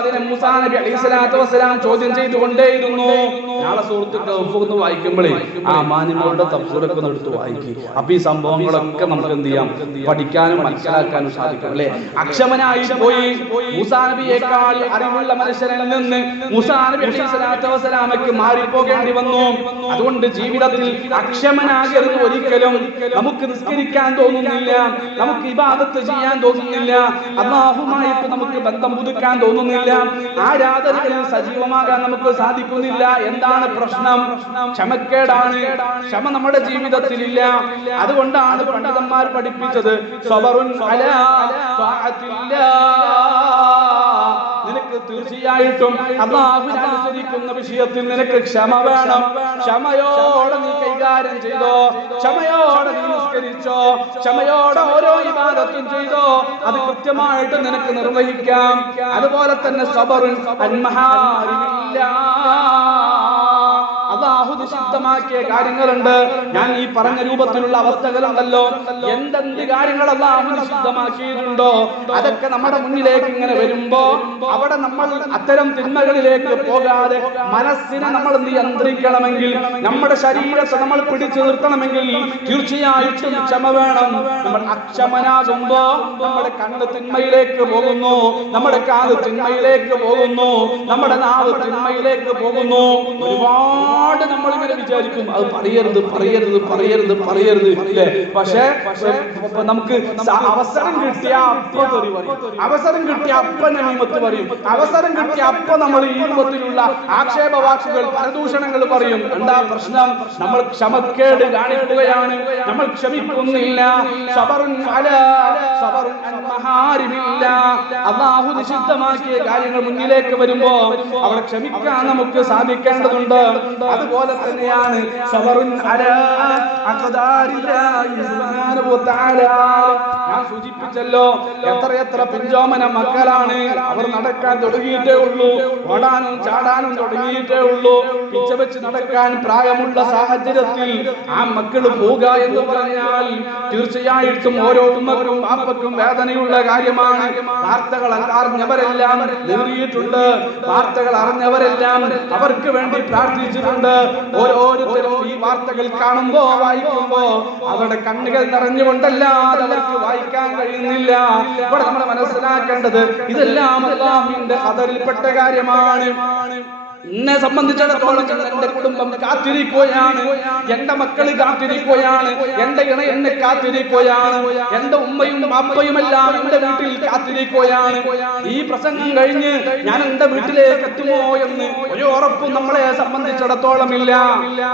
അതിനെ മൂസാ നബി അലൈഹിസ്സലാത്തു വസ്സലാം ചോദ്യം ചെയ്തുകൊണ്ടേയിരുന്നു. നാളെ സുഹൃത്തുക്കൾ ഒന്ന് വായിക്കുമ്പോഴേ ആ മാന്യങ്ങളുടെ തഫ്സീറൊക്കെ എടുത്ത് വായിക്കും. അപ്പൊ ഈ സംഭവങ്ങളൊക്കെ നമുക്ക് എന്ത് ചെയ്യാം, പഠിക്കാനും മനസ്സിലാക്കാനും സാധിക്കും. അല്ലെ? അക്ഷമനായി പോയി മൂസാ നബിയേക്കാൾ അറിവുള്ള മനുഷ്യനിൽ നിന്ന് മൂസാ നബി അലൈഹിസ്സലാത്തു വസ്സലാമക്ക് മാറിപ്പോകേണ്ടി വന്നു. അതുകൊണ്ട് ജീവിതത്തിൽ അക്ഷമനാകരുത് ഒരിക്കലും. നമുക്ക് നിസ്കരിക്കാൻ തോന്നുന്നില്ല, നമുക്ക് ഇബാദത്ത് ചെയ്യാൻ തോന്നുന്നില്ല, അല്ലാഹുമായിട്ട് നമുക്ക് ബന്ധം പുതുക്കാൻ തോന്നുന്നില്ല, ആരാധനകളിൽ സജീവമാകാൻ നമുക്ക് സാധിക്കുന്നില്ല. എന്താണ് പ്രശ്നം? ക്ഷമക്കേടാണ്. ക്ഷമ നമ്മുടെ ജീവിതത്തിലില്ല. അതുകൊണ്ടാണ് പണ്ഡിതന്മാർ പഠിപ്പിച്ചത് സബറുൻ അലാ തഅത്തില്ലാഹ്. നിനക്ക് തീർച്ചയായിട്ടും അല്ലാഹുവിനെ അനുസരിക്കുന്ന വിഷയത്തിൽ നിനക്ക് ക്ഷമ വേണം. ക്ഷമയോടെ നീ കൈകാര്യം ചെയ്തോ, ക്ഷമയോടെ നീ നിസ്കരിച്ചോ, ക്ഷമയോടെ ഓരോ ഇബാദത്തും ചെയ്തോ, അത് കൃത്യമായിട്ട് നിനക്ക് നിർവഹിക്കാം. അതുപോലെ തന്നെ സബറുൻ അൻ മഹാരിമില്ലാഹ്. അല്ലാഹു നിഷിദ്ധമാക്കിയ കാര്യങ്ങളുണ്ട്. ഞാൻ ഈ പറഞ്ഞ രൂപത്തിലുള്ള അവസ്ഥകളുണ്ടല്ലോ, എന്തെന്ത് കാര്യങ്ങൾ അല്ലാഹു നിഷിദ്ധമാക്കിയിട്ടുണ്ടോ അതൊക്കെ നമ്മുടെ മുന്നിലേക്ക് ഇങ്ങനെ വരുമ്പോ അവിടെ നമ്മൾ അത്തരം തിന്മകളിലേക്ക് പോകാതെ മനസ്സിനെ നമ്മൾ നിയന്ത്രിക്കണമെങ്കിൽ, നമ്മുടെ ശരീരത്തെ നമ്മൾ പിടിച്ചു നിർത്തണമെങ്കിൽ തീർച്ചയായിട്ടും ക്ഷമ വേണം. നമ്മൾ അക്ഷമനാകുമ്പോ നമ്മുടെ കണ്ണ് തിന്മയിലേക്ക് പോകുന്നു, നമ്മുടെ കാത് തിന്മയിലേക്ക് പോകുന്നു, നമ്മുടെ നാവ് തിന്മയിലേക്ക് പോകുന്നു. ഒരുപാട് നമ്മൾ ഇങ്ങനെ വിചാരിക്കും, അത് പറയരുത് പറയരുത് പറയരുത് പറയരുത് അല്ലേ? പക്ഷേ നമുക്ക് അവസരം കിട്ടിയ അപ്പൊ തെറി പറയും, അവസരം കിട്ടിയ അപ്പ നമീമത്ത് പറയും, അവസരം കിട്ടിയ അപ്പ നമ്മൾ ഈ രൂപത്തിലുള്ള ആക്ഷേപവാക്കുകൾ പരദൂഷണങ്ങൾ പറയും. എന്താ പ്രശ്നം? നമ്മൾ ക്ഷമക്കേട് കാണിക്കുകയാണ്, നമ്മൾ ക്ഷമിക്കുന്നില്ല. സബറുൻ അലാ സബറുൻ അൻ മഹാരിമില്ലാഹ്. അല്ലാഹു നിഷിദ്ധമാക്കിയ കാര്യങ്ങൾ മുന്നിലേക്ക് വരുമ്പോ അവിടെ ക്ഷമിക്കാൻ നമുക്ക് സാധിക്കേണ്ടതുണ്ട്. അതുപോലെ തന്നെയാണ് സബറുൻ അലാ അഖ്ദാരില്ലാഹി സുബ്ഹാനഹു വ തആല. ഞാൻ സൂചിപ്പിച്ചല്ലോ, എത്ര പിഞ്ചോമന മക്കളാണ്, അവർ നടക്കാൻ തുടങ്ങിയിട്ടേ ഉള്ളൂ, ഓടാനും ചാടാനും തുടങ്ങിയിട്ടേ ഉള്ളൂ. പിച്ച വെച്ച് നടക്കാൻ പ്രായമുള്ള സാഹചര്യത്തിൽ ആ മക്കൾ പോവുക എന്ന് പറഞ്ഞാൽ തീർച്ചയായിട്ടും ഓരോ ഉമ്മക്കും പാപ്പക്കും വേദനയുള്ള കാര്യമാണ്. വാർത്തകൾ അറിഞ്ഞവരെല്ലാം നേറിയിട്ടുണ്ട്, വാർത്തകൾ അറിഞ്ഞവരെല്ലാം അവർക്ക് വേണ്ടി പ്രാർത്ഥിച്ചിട്ടുണ്ട്. ഓരോരുത്തരും ഈ വാർത്തകൾ കാണുമ്പോ വായിക്കുമ്പോ അവരുടെ കണ്ണുകൾ നിറഞ്ഞുകൊണ്ടല്ലാതെ അവർക്ക് വായിക്കാൻ കഴിയുന്നില്ല. ഇവിടെ നമ്മൾ മനസ്സിലാക്കേണ്ടത് ഇതെല്ലാം അല്ലാഹുവിന്റെ ഖദറിൽപ്പെട്ട കാര്യമാണ്. എന്നെ സംബന്ധിച്ചിടത്തോളം എന്റെ കുടുംബം കാത്തിരിക്കുകയാണ്, എന്റെ മക്കൾ കാത്തിരിക്കുകയാണ്, എന്റെ ഇണ എന്നെ കാത്തിരിക്കുകയാണ്, എന്റെ ഉമ്മയും അപ്പയുമെല്ലാം എന്റെ വീട്ടിൽ കാത്തിരിക്കുകയാണ്. ഈ പ്രസംഗം കഴിഞ്ഞ് ഞാൻ എന്റെ വീട്ടിലേക്ക് എത്തുമോ എന്ന് ഒരു ഉറപ്പും നമ്മളെ സംബന്ധിച്ചിടത്തോളം ഇല്ല.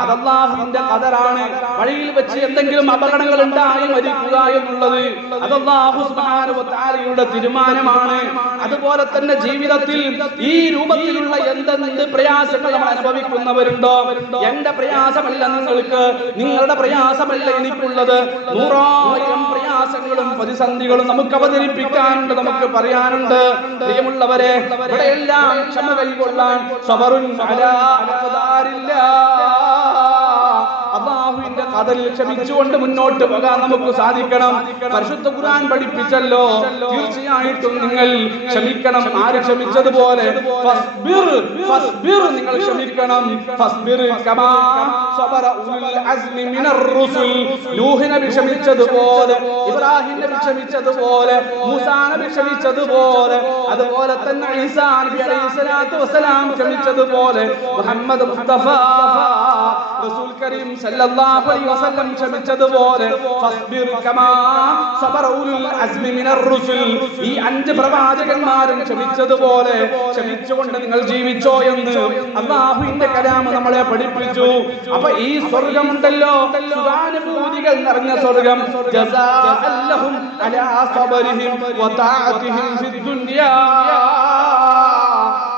അത് അല്ലാഹുവിന്റെ ഖദറാണ്. വഴിയിൽ വെച്ച് എന്തെങ്കിലും അപകടങ്ങൾ ഉണ്ടായി മരിക്കുക എന്നുള്ളത് അത് അല്ലാഹു സുബ്ഹാനഹു വ തആലയുടെ തീരുമാനമാണ്. അതുപോലെ തന്നെ ജീവിതത്തിൽ ഈ രൂപത്തിലുള്ള എന്തെന്ത് പ്രയാസങ്ങൾ നമ്മൾ അനുഭവിക്കുന്നവരുണ്ടോ? എന്റെ പ്രയാസമല്ല നിങ്ങൾക്ക്, നിങ്ങളുടെ പ്രയാസമല്ല എനിക്കുള്ളത്. 100,000 പ്രയാസങ്ങളും പ്രതിസന്ധികളും നമുക്ക് അവതരിപ്പിക്കാനുണ്ട്, നമുക്ക് പറയാനുണ്ട്. പ്രിയമുള്ളവരെ, ഇവിടെയെല്ലാം ക്ഷമ കൈക്കൊള്ളാൻ സബറുൻ അലാ അഖ്ദാരില്ലാഹ്, അല്ലാഹുവിന്റെ ഖദറിൽ ക്ഷമിച്ചുകൊണ്ട് മുന്നോട്ട് പോകാൻ നമുക്ക് സാധിക്കണം. പരിശുദ്ധ ഖുർആൻ പഠിപ്പിച്ചല്ലോ, തീർച്ചയായിട്ടും നിങ്ങൾ ക്ഷമിക്കണം. ആര് ക്ഷമിച്ചതുപോലെ നിങ്ങൾ ക്ഷമിക്കണം. ഫസ്ബിർ കമാ സബറ ഉലുൽ അസ്മി മിനർ റുസുൽ. നൂഹ് നബി ക്ഷമിച്ചതുപോലെ, ഇബ്രാഹിം ഇബ്രാഹിം നബി ക്ഷമിച്ചതുപോലെ, മൂസാ നബി ക്ഷമിച്ചതുപോലെ, അതുപോലെ തന്നെ ഈസാ നബി അലൈഹിസ്സലാത്തു വസ്സലാം ക്ഷമിച്ചതുപോലെ മുഹമ്മദ് മുസ്തഫ റസൂൽ കരീം സല്ലല്ലാഹു അലൈഹി വസല്ലം ക്ഷമിച്ചതുപോലെ ഫസ്ബിർ കമാ സബറ ഉലുൽ അസ്മി മിനർ റുസുൽ, ഈ 5 പ്രവാചകന്മാരും ക്ഷമിച്ചതുപോലെ ക്ഷമിച്ചുകൊണ്ട് നിങ്ങൾ ജീവിച്ചോ എന്ന് അല്ലാഹുവിന്റെ കലാം നമ്മളെ പഠിപ്പിച്ചു. അപ്പൊ ഈ സ്വർഗ്ഗമുണ്ടല്ലോ, സുഖാനുഭൂതികൾ നിറഞ്ഞ സ്വർഗ്ഗം, ജസാഅൻ ലഹും അലാ സബരിഹിം വതഅതിഹിം ഫിദ് ദുനിയാ.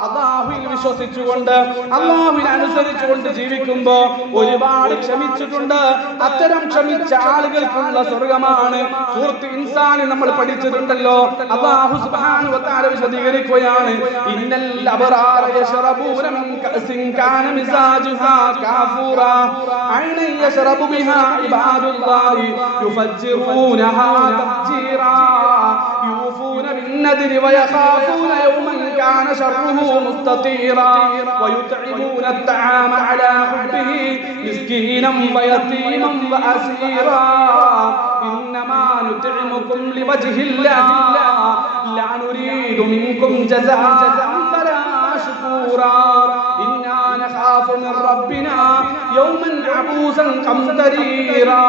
അല്ലാഹുവിൽ വിശ്വസിച്ചുകൊണ്ട് അല്ലാഹുവിനെ അനുസരിച്ചുകൊണ്ട് ജീവിക്കുമ്പോ ഒരുപാട് ക്ഷമിച്ചിട്ടുണ്ട്. അത്തരം ക്ഷമിച്ച ആളുകൾക്കുള്ള സ്വർഗ്ഗമാണ്. സൂറത്ത് ഇൻസാനിൽ നമ്മൾ പഠിച്ചിട്ടുണ്ടല്ലോ. അല്ലാഹു സുബ്ഹാനഹു വ തആല വിശദീകരിക്കുകയാണ്, ഇന്നൽ അബ്റാറ യശ്റബൂന മിൻ കഅസിൻ കാന മിസാജുഹാ കാഫൂറാ ഐനൻ യശ്റബു ബിഹാ ഇബാദുല്ലാഹി യുഫജ്ജിറൂനഹാ തഫ്ജീറാ യൂഫൂന ബിന്നദ്രി വയഖാഫൂന യൗമൻ കാന ശർറുഹു മുസ്തതീറാ വയുത്ഇമൂന അത്'ആമ അലാ ഹുബ്ബിഹി മിസ്കീനൻ വയതീമൻ വഅസീറാ ഇന്നമാ നുത്ഇമുകും ലിവജ്ഹില്ലാഹി ലാ നുരീദു മിൻകും ജസാഅൻ വലാ ശുകൂറാ ഇന്നാ നഖാഫു മിൻ റബ്ബിനാ യൗമൻ അബൂസൻ ഖംതരീറാ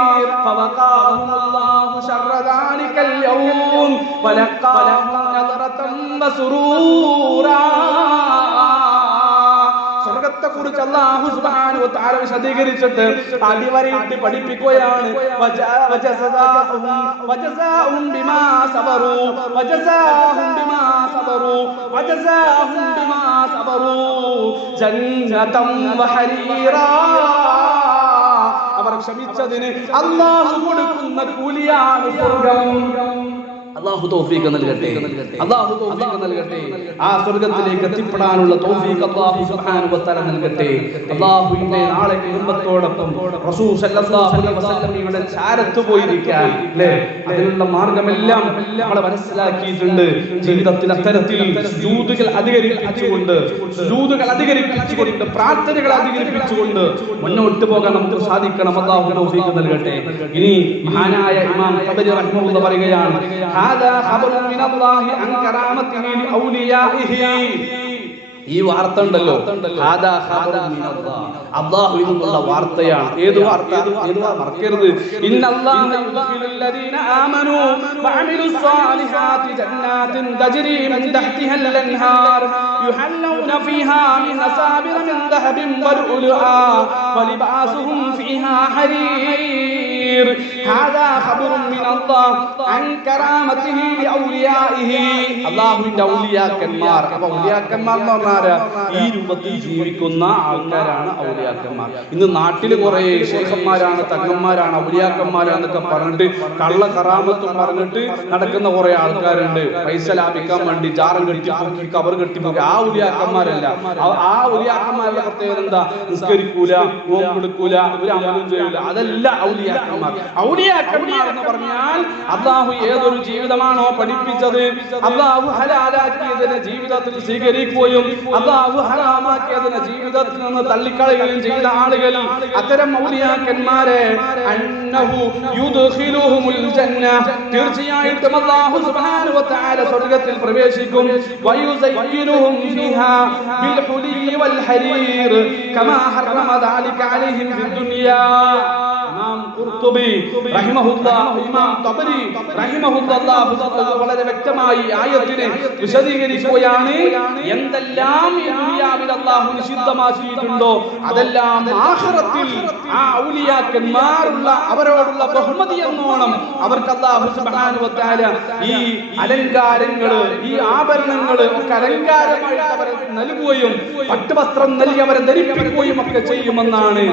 ഫവഖാഹുമുല്ലാഹു ശർറ ദാലികൽ യൗം വലഖാഹും നദറതൻ വസുറൂറാ. സ്വർഗ്ഗത്തെ കുറിച്ച് അല്ലാഹു സുബ്ഹാനഹു വ തആല വിശദീകരിച്ചിട്ട് അടിവരയിട്ട് പഠിപ്പിക്കുകയാണ്. വജസാഉഹും ബിമാ സബറു വജസാഉഹും ബിമാ സബറു വജസാഉഹും ബിമാ സബറു ജന്നതൻ വഹരീറാ. അവർ ക്ഷമിച്ചതിന് അല്ലാഹു കൊടുക്കുന്ന കൂലിയാണ് സ്വർഗ്ഗം. അല്ലാഹു തൗഫീഖ് നൽകട്ടെ, അല്ലാഹു തൗഫീഖ് നൽകട്ടെ. ആ സ്വർഗ്ഗത്തിലേക്ക് എത്തിപ്പെടാനുള്ള തൗഫീഖ് അല്ലാഹു സുബ്ഹാനഹു വ തആല നൽകട്ടെ. അല്ലാഹുവിന്റെ നാളെ കുടുംബത്തോടൊപ്പം റസൂൽ സല്ലല്ലാഹു അലൈഹി വസല്ലമയുടെ ചാരത്ത് പോയിരിക്കാൻ അല്ലേ, അതിനുള്ള മാർഗ്ഗമെല്ലാം നമ്മൾ മനസ്സിലാക്കിയിട്ടുണ്ട്. ജീവിതത്തിൽ അത്തരത്തിൽ സുജൂദുകൾ അധികരിപ്പിച്ചുകൊണ്ട് പ്രാർത്ഥനകൾ അധികരിപ്പിച്ചുകൊണ്ട് മുന്നോട്ട് പോകാൻ നമുക്ക് സാധിക്കണം. അല്ലാഹു തൗഫീഖ് നൽകട്ടെ. ഇനി മഹാനായ ഇമാം തബരി റഹിമഹുല്ലാഹ് പറയുകയാണ്, هذا خبر من الله عن كرامته لأوليائه. ഈ വാർത്ത ഉണ്ടല്ലോ, അല്ലാഹുവിൽ നിന്നുള്ള വാർത്തയാണ്. ഏത് വാർത്ത? മറക്കരുത്. ഇന്നല്ലാഹ യുദ്ഖിലുല്ലദീന ആമനൂ വഅമിലുസ് സ്വാലിഹാതി ജന്നാത്തിൻ തജ്രി മിൻ തഹ്തിഹൽ അൻഹാർ യുഹല്ലൗന ഫീഹാ മിൻ അസാബിറ മിൻ ദഹബിൻ വലുഅ വലിബാസുഹും ഫീഹാ ഹരീർ. ഹാദാ ഖബറുൻ മിനല്ലാഹ് അൻ കറാമതിഹി ലിഔലിയാഇഹി. അല്ലാഹുവിന്റെ ഔലിയാക്കന്മാർ. അപ്പോൾ ഔലിയാക്കന്മാർ എന്ന് പറഞ്ഞാൽ ഈ രൂപത്തിൽ ജീവിക്കുന്ന ആൾക്കാരാണ് ഔലിയാക്കന്മാർ. ഇന്ന് നാട്ടിൽ കുറെ ശൈഖന്മാരാണ്, തങ്ങന്മാരാണ്, ഔലിയാക്കന്മാരാന്നൊക്കെ പറഞ്ഞിട്ട് കള്ള കറാമത്തും പറഞ്ഞിട്ട് നടക്കുന്ന കുറെ ആൾക്കാരുണ്ട്. പൈസ ലാഭിക്കാൻ വേണ്ടി ജാറം കെട്ടിപ്പോക്കി കവർ കെട്ടിപ്പോക്കി. ആ ഔലിയാക്കന്മാരല്ല. ആ ഔലിയാക്കന്മാരുടെ പ്രത്യേകത എന്താ? നിസ്കരിക്കൂല, നോമ്പെടുക്കൂല, ഒരു അമലും ചെയ്യൂല. അതല്ല ഔലിയാക്കന്മാർ. ഔലിയാക്കന്മാർ എന്ന് പറഞ്ഞാൽ അല്ലാഹു ഏതൊരു ജീവിതമാണോ പഠിപ്പിച്ചത്, അല്ലാഹു ഹലാലാക്കിയതിനെ ജീവിതത്തിൽ സ്വീകരിക്കുകയും അല്ലാഹു ഹറാമാക്കിയതിനെ ജീവിതത്തിൽ നിന്ന് തള്ളിക്കളയുകയും ചെയ്ത ആളുകൾ, അത്തരം ഔലിയാക്കന്മാരെ അന്നഹു യുദ്ഖിലുഹുൽ ജന്ന, തീർച്ചയായിട്ടും അല്ലാഹു സുബ്ഹാനഹു വ തആല സ്വർഗ്ഗത്തിൽ പ്രവേശിക്കും. വയുസയ്യിനുഹും ഫീഹാ ബിൽ ഹുലി വൽ ഹരീർ കമാ ഹറമ ദാലിക അലൈഹിം ഫിദ് ദുനിയാ. ഇമാം ഖുർതുബി റഹിമഹുല്ലാഹ്, ഇമാം തബരി റഹിമഹുല്ലാഹ് വളരെ വ്യക്തമായി ആയത്തിനെ വിശദീകരിക്കുകയാണ്. എന്തെല്ലാം ഈ ദുനിയാവിൽ അല്ലാഹു നിഷിദ്ധമാക്കിയിട്ടുണ്ടോ അതെല്ലാം ആഖിറത്തിൽ ആ ഔലിയാക്കന്മാരുള്ള അവരോടുള്ള ബഹുമതി എന്നോണം അവർക്ക് അല്ലാഹു സുബ്ഹാനഹു വ തആല ഈ അലങ്കാരങ്ങൾ, ഈ ആഭരണങ്ങൾ ഒക്കെ അലങ്കാരമായിട്ട് അവരെ നൽകുകയും പട്ടുവസ്ത്രം നൽകി അവരെ ധരിപ്പിക്കുകയും ഒക്കെ ചെയ്യുമെന്നാണ്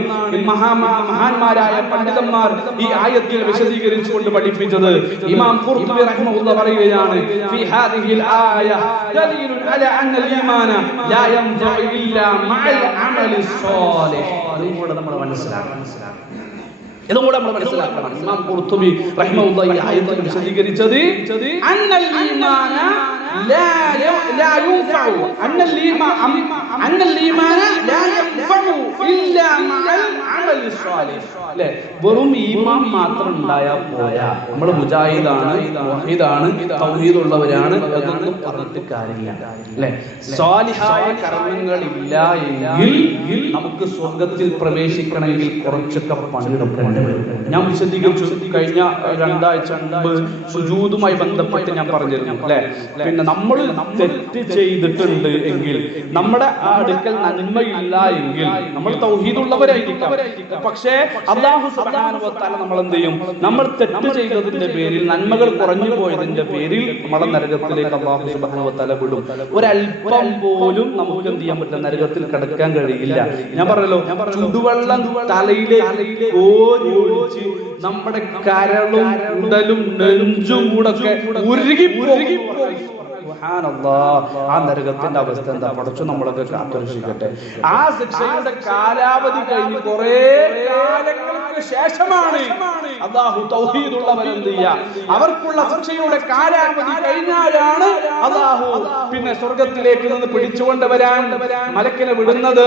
മഹാന്മാരായ പണ്ഡിതന്മാർ ഈ ആയത്തിൽ വിശദീകരിച്ചുകൊണ്ട് പഠിപ്പിച്ചത്. ഇമാം ഖുർതുബി റഹിമഹുല്ലാഹ് പറയുകയാണ്, ഫീ ഹാദിഹിൽ ആയ ദലീലുൻ അലാ അന്നൽ ഈമാന ലാ യൻഫഉ ഇല്ലാ മഅൽ അമലി സ്വാലിഹ്. ഇതും കൂടെ നമ്മൾ മനസ്സിലാക്കണം. ഇമാം ഖുർതുബി റഹിമഹുല്ലാഹ് ഈ ആയത്തിൽ വിശദീകരിച്ചത് അന്നൽ ഈമാന لا ينفع أن الإيمان لا ينفع إلا مع العمل الصالح. അല്ലേ, വെറും ഈമാൻ മാത്രം ഉണ്ടായാൽ പോരാ. നമ്മൾ മുജാഹിദാണ്, മുവഹിദാണ്, തൗഹീദുള്ളവരാണ് എന്നൊന്നും പറഞ്ഞിട്ട് കാര്യമില്ല. അല്ലേ, സ്വാലിഹായ കർമ്മങ്ങളില്ല എങ്കിൽ നമുക്ക് സ്വർഗത്തിൽ പ്രവേശിക്കണമെങ്കിൽ കുറച്ചൊക്കെ പണിയെടുക്കേണ്ടി വരും. ഞാൻ വിശദീകരിച്ചു കഴിഞ്ഞ 2 ആഴ്ച മുമ്പ് സുജൂദുമായി ബന്ധപ്പെട്ട് ഞാൻ പറഞ്ഞിരുന്നു. അല്ലെ, പിന്നെ നമ്മൾ തെറ്റ് ചെയ്തിട്ടുണ്ട് എങ്കിൽ, നമ്മുടെ അടുക്കൽ നന്മയില്ല എങ്കിൽ നമ്മൾ തൗഹീദുള്ളവരായിരിക്കാം. പക്ഷേ അല്ലാഹു സുബ്ഹാനഹു വ തആല നമ്മൾ എന്ത് ചെയ്യും? നമ്മൾ തെറ്റ് ചെയ്തതിന്റെ പേരിൽ, നന്മകൾ കുറഞ്ഞു പോയതിന്റെ പേരിൽ നമ്മളെ നരകത്തിലേക്ക് അല്ലാഹു സുബ്ഹാനഹു വ തആല വിടും. ഒരല്പം പോലും നമുക്ക് എന്ത് ചെയ്യാൻ പറ്റില്ല, നരകത്തിൽ കിടക്കാൻ കഴിയില്ല. ഞാൻ പറഞ്ഞല്ലോ, ചുടുവെള്ളം തലയിലേക്ക് കോരി ഒഴിച്ച് നമ്മുടെ കരളും ഉടലും നെഞ്ചും കൂടെ ഉരുകിപ്പോകും. ആ നരകത്തിന്റെ അവസ്ഥ എന്താ? പടച്ചു നമ്മളൊക്കെ കാത്തുരക്ഷിക്കട്ടെ. ആ ശിക്ഷയുടെ കാലാവധി കഴിഞ്ഞ് കുറെ കാലങ്ങൾക്ക് ശേഷമാണ് അല്ലാഹു തൗഹീദുള്ളവരെന്ത് ചെയ്യുക, അവർക്കുള്ള ശിക്ഷയുടെ കാലാവധി കഴിഞ്ഞാലാണ് അല്ലാഹു പിന്നെ സ്വർഗത്തിലേക്ക് നിന്ന് പിടിച്ചുകൊണ്ടുവരാൻ മലക്കിനെ വിടുന്നത്.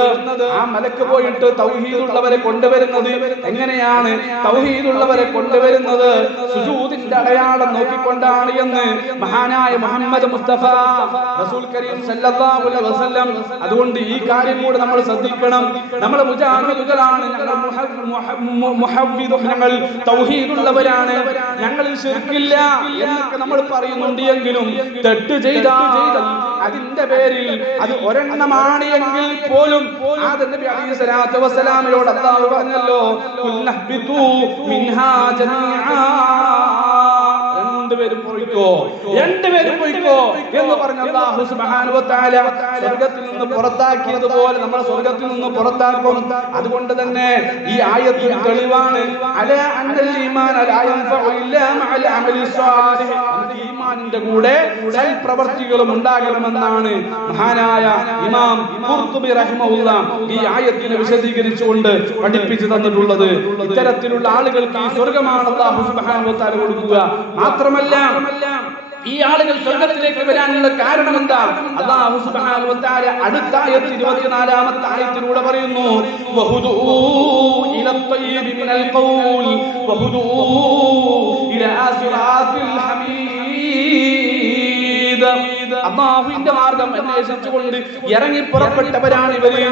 ആ മലക്ക് പോയിട്ട് തൗഹീദുള്ളവരെ കൊണ്ടുവരുന്നത് എങ്ങനെയാണ്? തൗഹീദുള്ളവരെ കൊണ്ടുവരുന്നത് സുജൂദിന്റെ അടയാളം നോക്കിക്കൊണ്ടാണ് എന്ന് മഹാനായ മുഹമ്മദ് മുസ്തഫ റസൂൽ കരീം സല്ലല്ലാഹു അലൈഹി വസല്ലം. അതുകൊണ്ട് ഈ കാര്യം കൂടെ നമ്മൾ ശ്രദ്ധിക്കണം. നമ്മൾ മുജാഹിദുകളാണ്, ഞങ്ങൾ മുഹവ്വിദും, ഞങ്ങൾ തൗഹീദുള്ളവരാണ്, ഞങ്ങളിൽ ശിർക്കില്ല എന്നൊക്കെ നമ്മൾ പറയുന്നുണ്ട്. എങ്കിലും തെറ്റ് ചെയ്താൽ അതിന്റെ പേരിൽ അത് ഒരെണ്ണമാണ് എങ്കിൽ പോലും ആദം നബി അലൈഹി സ്വലാത്തു വസ്സലാമിനോട് അല്ലാഹു പറഞ്ഞല്ലോ, കുല്ലഹ്ബിതു മിൻഹാ ജമീആ, രണ്ടുപേരും പോയിക്കോ എന്ന് പറഞ്ഞ അല്ലാഹു സുബ്ഹാനഹു വ തആല സ്വർഗ്ഗത്തിൽ നിന്ന് പുറത്താക്കിയതുപോലെ നമ്മൾ സ്വർഗ്ഗത്തിൽ നിന്ന് പുറത്താക്കും. അതുകൊണ്ട് തന്നെ ഈ ആയത്തിന് തെളിവാണ് അലാ അന്നൽ ഈമാൻ ലാ യൻഫഉ ഇല്ലാ മഅൽ അമലി സ്വാലിഹ്. നമുക്ക് ഈമാനിന്റെ കൂടെ സൽപ്രവർത്തികളും ഉണ്ടാകണമെന്നാണ് മഹാനായ ഇമാം ഖുർതുബി റഹിമഹുല്ലാഹ് ഈ ആയത്തിനെ വിശദീകരിച്ചുകൊണ്ട് പഠിപ്പിച്ചു തന്നിട്ടുള്ളത്. ഇത്തരത്തിലുള്ള ആളുകൾക്ക് ഈ സ്വർഗ്ഗമാണ് അല്ലാഹു സുബ്ഹാനഹു വ തആല കൊടുക്കുക. മാത്രമല്ല, ഈ ആളുകൾ സ്വർഗ്ഗത്തിലേക്ക് വരാനുള്ള കാരണം എന്താ? അല്ലാഹു സുബ്ഹാനഹു വ തആല അടുത്ത ആയത്തിൽ 24-ാമത്തെ ആയത്തിലൂടെ പറയുന്നു, വഹുദൂ ഇലാ ത്വയ്യിബി മിനൽ ഖൗൽ വഹുദൂ ഇലാ സിറാത്തിൽ ഹമീദ്. അല്ലാഹുവിന്റെ മാർഗം അന്വേഷിച്ചുകൊണ്ട് ഇറങ്ങി പുറപ്പെട്ടവരാണ് ഇവര്.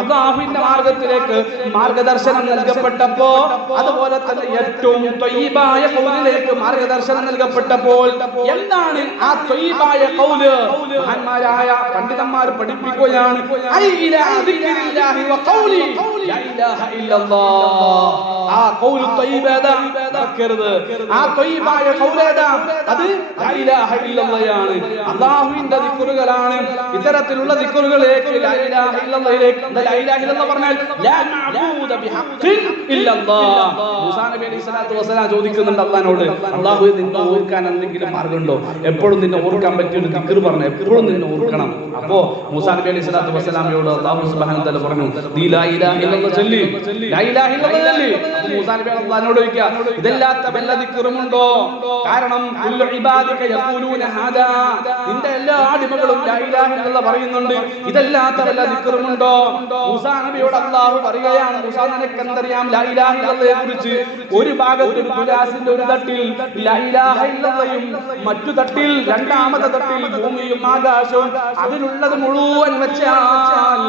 അല്ലാഹുവിന്റെ മാർഗത്തിലേക്ക് മാർഗദർശനം നൽകപ്പെട്ടപ്പോ, അതുപോലെ തന്നെ ഏറ്റവും ത്വയ്യിബായ ഖൗലിലേക്ക് മാർഗദർശനം നൽകപ്പെട്ടപ്പോൾ എന്താണ് ആ ത്വയ്യിബായ ഖൗല്? മഹാന്മാരായ പണ്ഡിതന്മാർ പഠിപ്പിക്കുകയാണ്, ഐ ഇലാ ദിക്രില്ലാഹി വ ഖൗലി ലാ ഇലാഹ ഇല്ലല്ലാഹ്. ആ ഖൗലു ത്വയ്യിബാ മറക്കരുത്. ആ ത്വയ്യിബായ ഖൗലേതാ? അത് ലാ ഇലാഹ ഇല്ലല്ലാഹയാണ്, അല്ലാഹുവിന്റെ ദിക്റുകളാണ്. ഇത്തരത്തിലുള്ള ദിക്റുകളിലേക്ക് ലാ ഇലാഹ ഇല്ലല്ലാഹിലേക്ക്, ലാ ഇലാഹ ഇല്ലല്ലാഹ് പറഞ്ഞാൽ ലാ മഅബൂദ ബിഹഖ്ഖിൻ ഇല്ലല്ലാഹ്. മൂസാ നബി അലൈഹി സ്വലാത്തു വസ്സലാം ചോദിക്കുന്നുണ്ട് അല്ലാഹുവോട്, അല്ലാഹുവേ നിന്നെ ഓർക്കാൻ എന്തെങ്കിലും മാർഗമുണ്ടോ? എപ്പോഴും നിന്നെ ഓർക്കാൻ പറ്റിയ ഒരു ദിക്ർ പറഞ്ഞു, എപ്പോഴും നിന്നെ ഓർക്കണം. അപ്പോ മൂസാ നബി അലൈഹി സ്വലാത്തു വസ്സലാമയോട് അല്ലാഹു സുബ്ഹാനഹു വ തആല പറഞ്ഞു, നീ ലാ ഇലാഹ ഇല്ലല്ലാഹ് ചൊല്ലി, ലാ ഇലാഹ ഇല്ലല്ലാഹ് ചൊല്ലി. മൂസാ നബി അല്ലാഹുവിനോട് ചോദിക്കുക, ഇതല്ലാത്ത വല്ല ദിക്റുമുണ്ടോ? കാരണം കുല്ലു ഇബാദിക യഖൂലൂന ഹാദാ, നിന്റെ എല്ലാ അടിമകളും ലാ ഇലാഹ ഇല്ലല്ലാഹ് പറയുന്നുണ്ട്, ഇതല്ലാത്ത വല്ല ദിക്റുമുണ്ടോ? മൂസാ നബിയോട് അല്ലാഹു പറയുകയാണ്, മൂസാ നിനക്ക് എന്തറിയാം ലാ ഇലാഹ ഇല്ലല്ലാഹയെ കുറിച്ച്? ഒരു ഭാഗത്ത് തുലാസിന്റെ ഒരു തട്ടിൽ ലാ ഇലാഹ ഇല്ലല്ലാഹയും മറ്റു തട്ടിൽ, രണ്ടാമത്തെ തട്ടിൽ ഭൂമിയും ആകാശവും, അതിലുള്ളത് മുഴുവൻ വെച്ചാൽ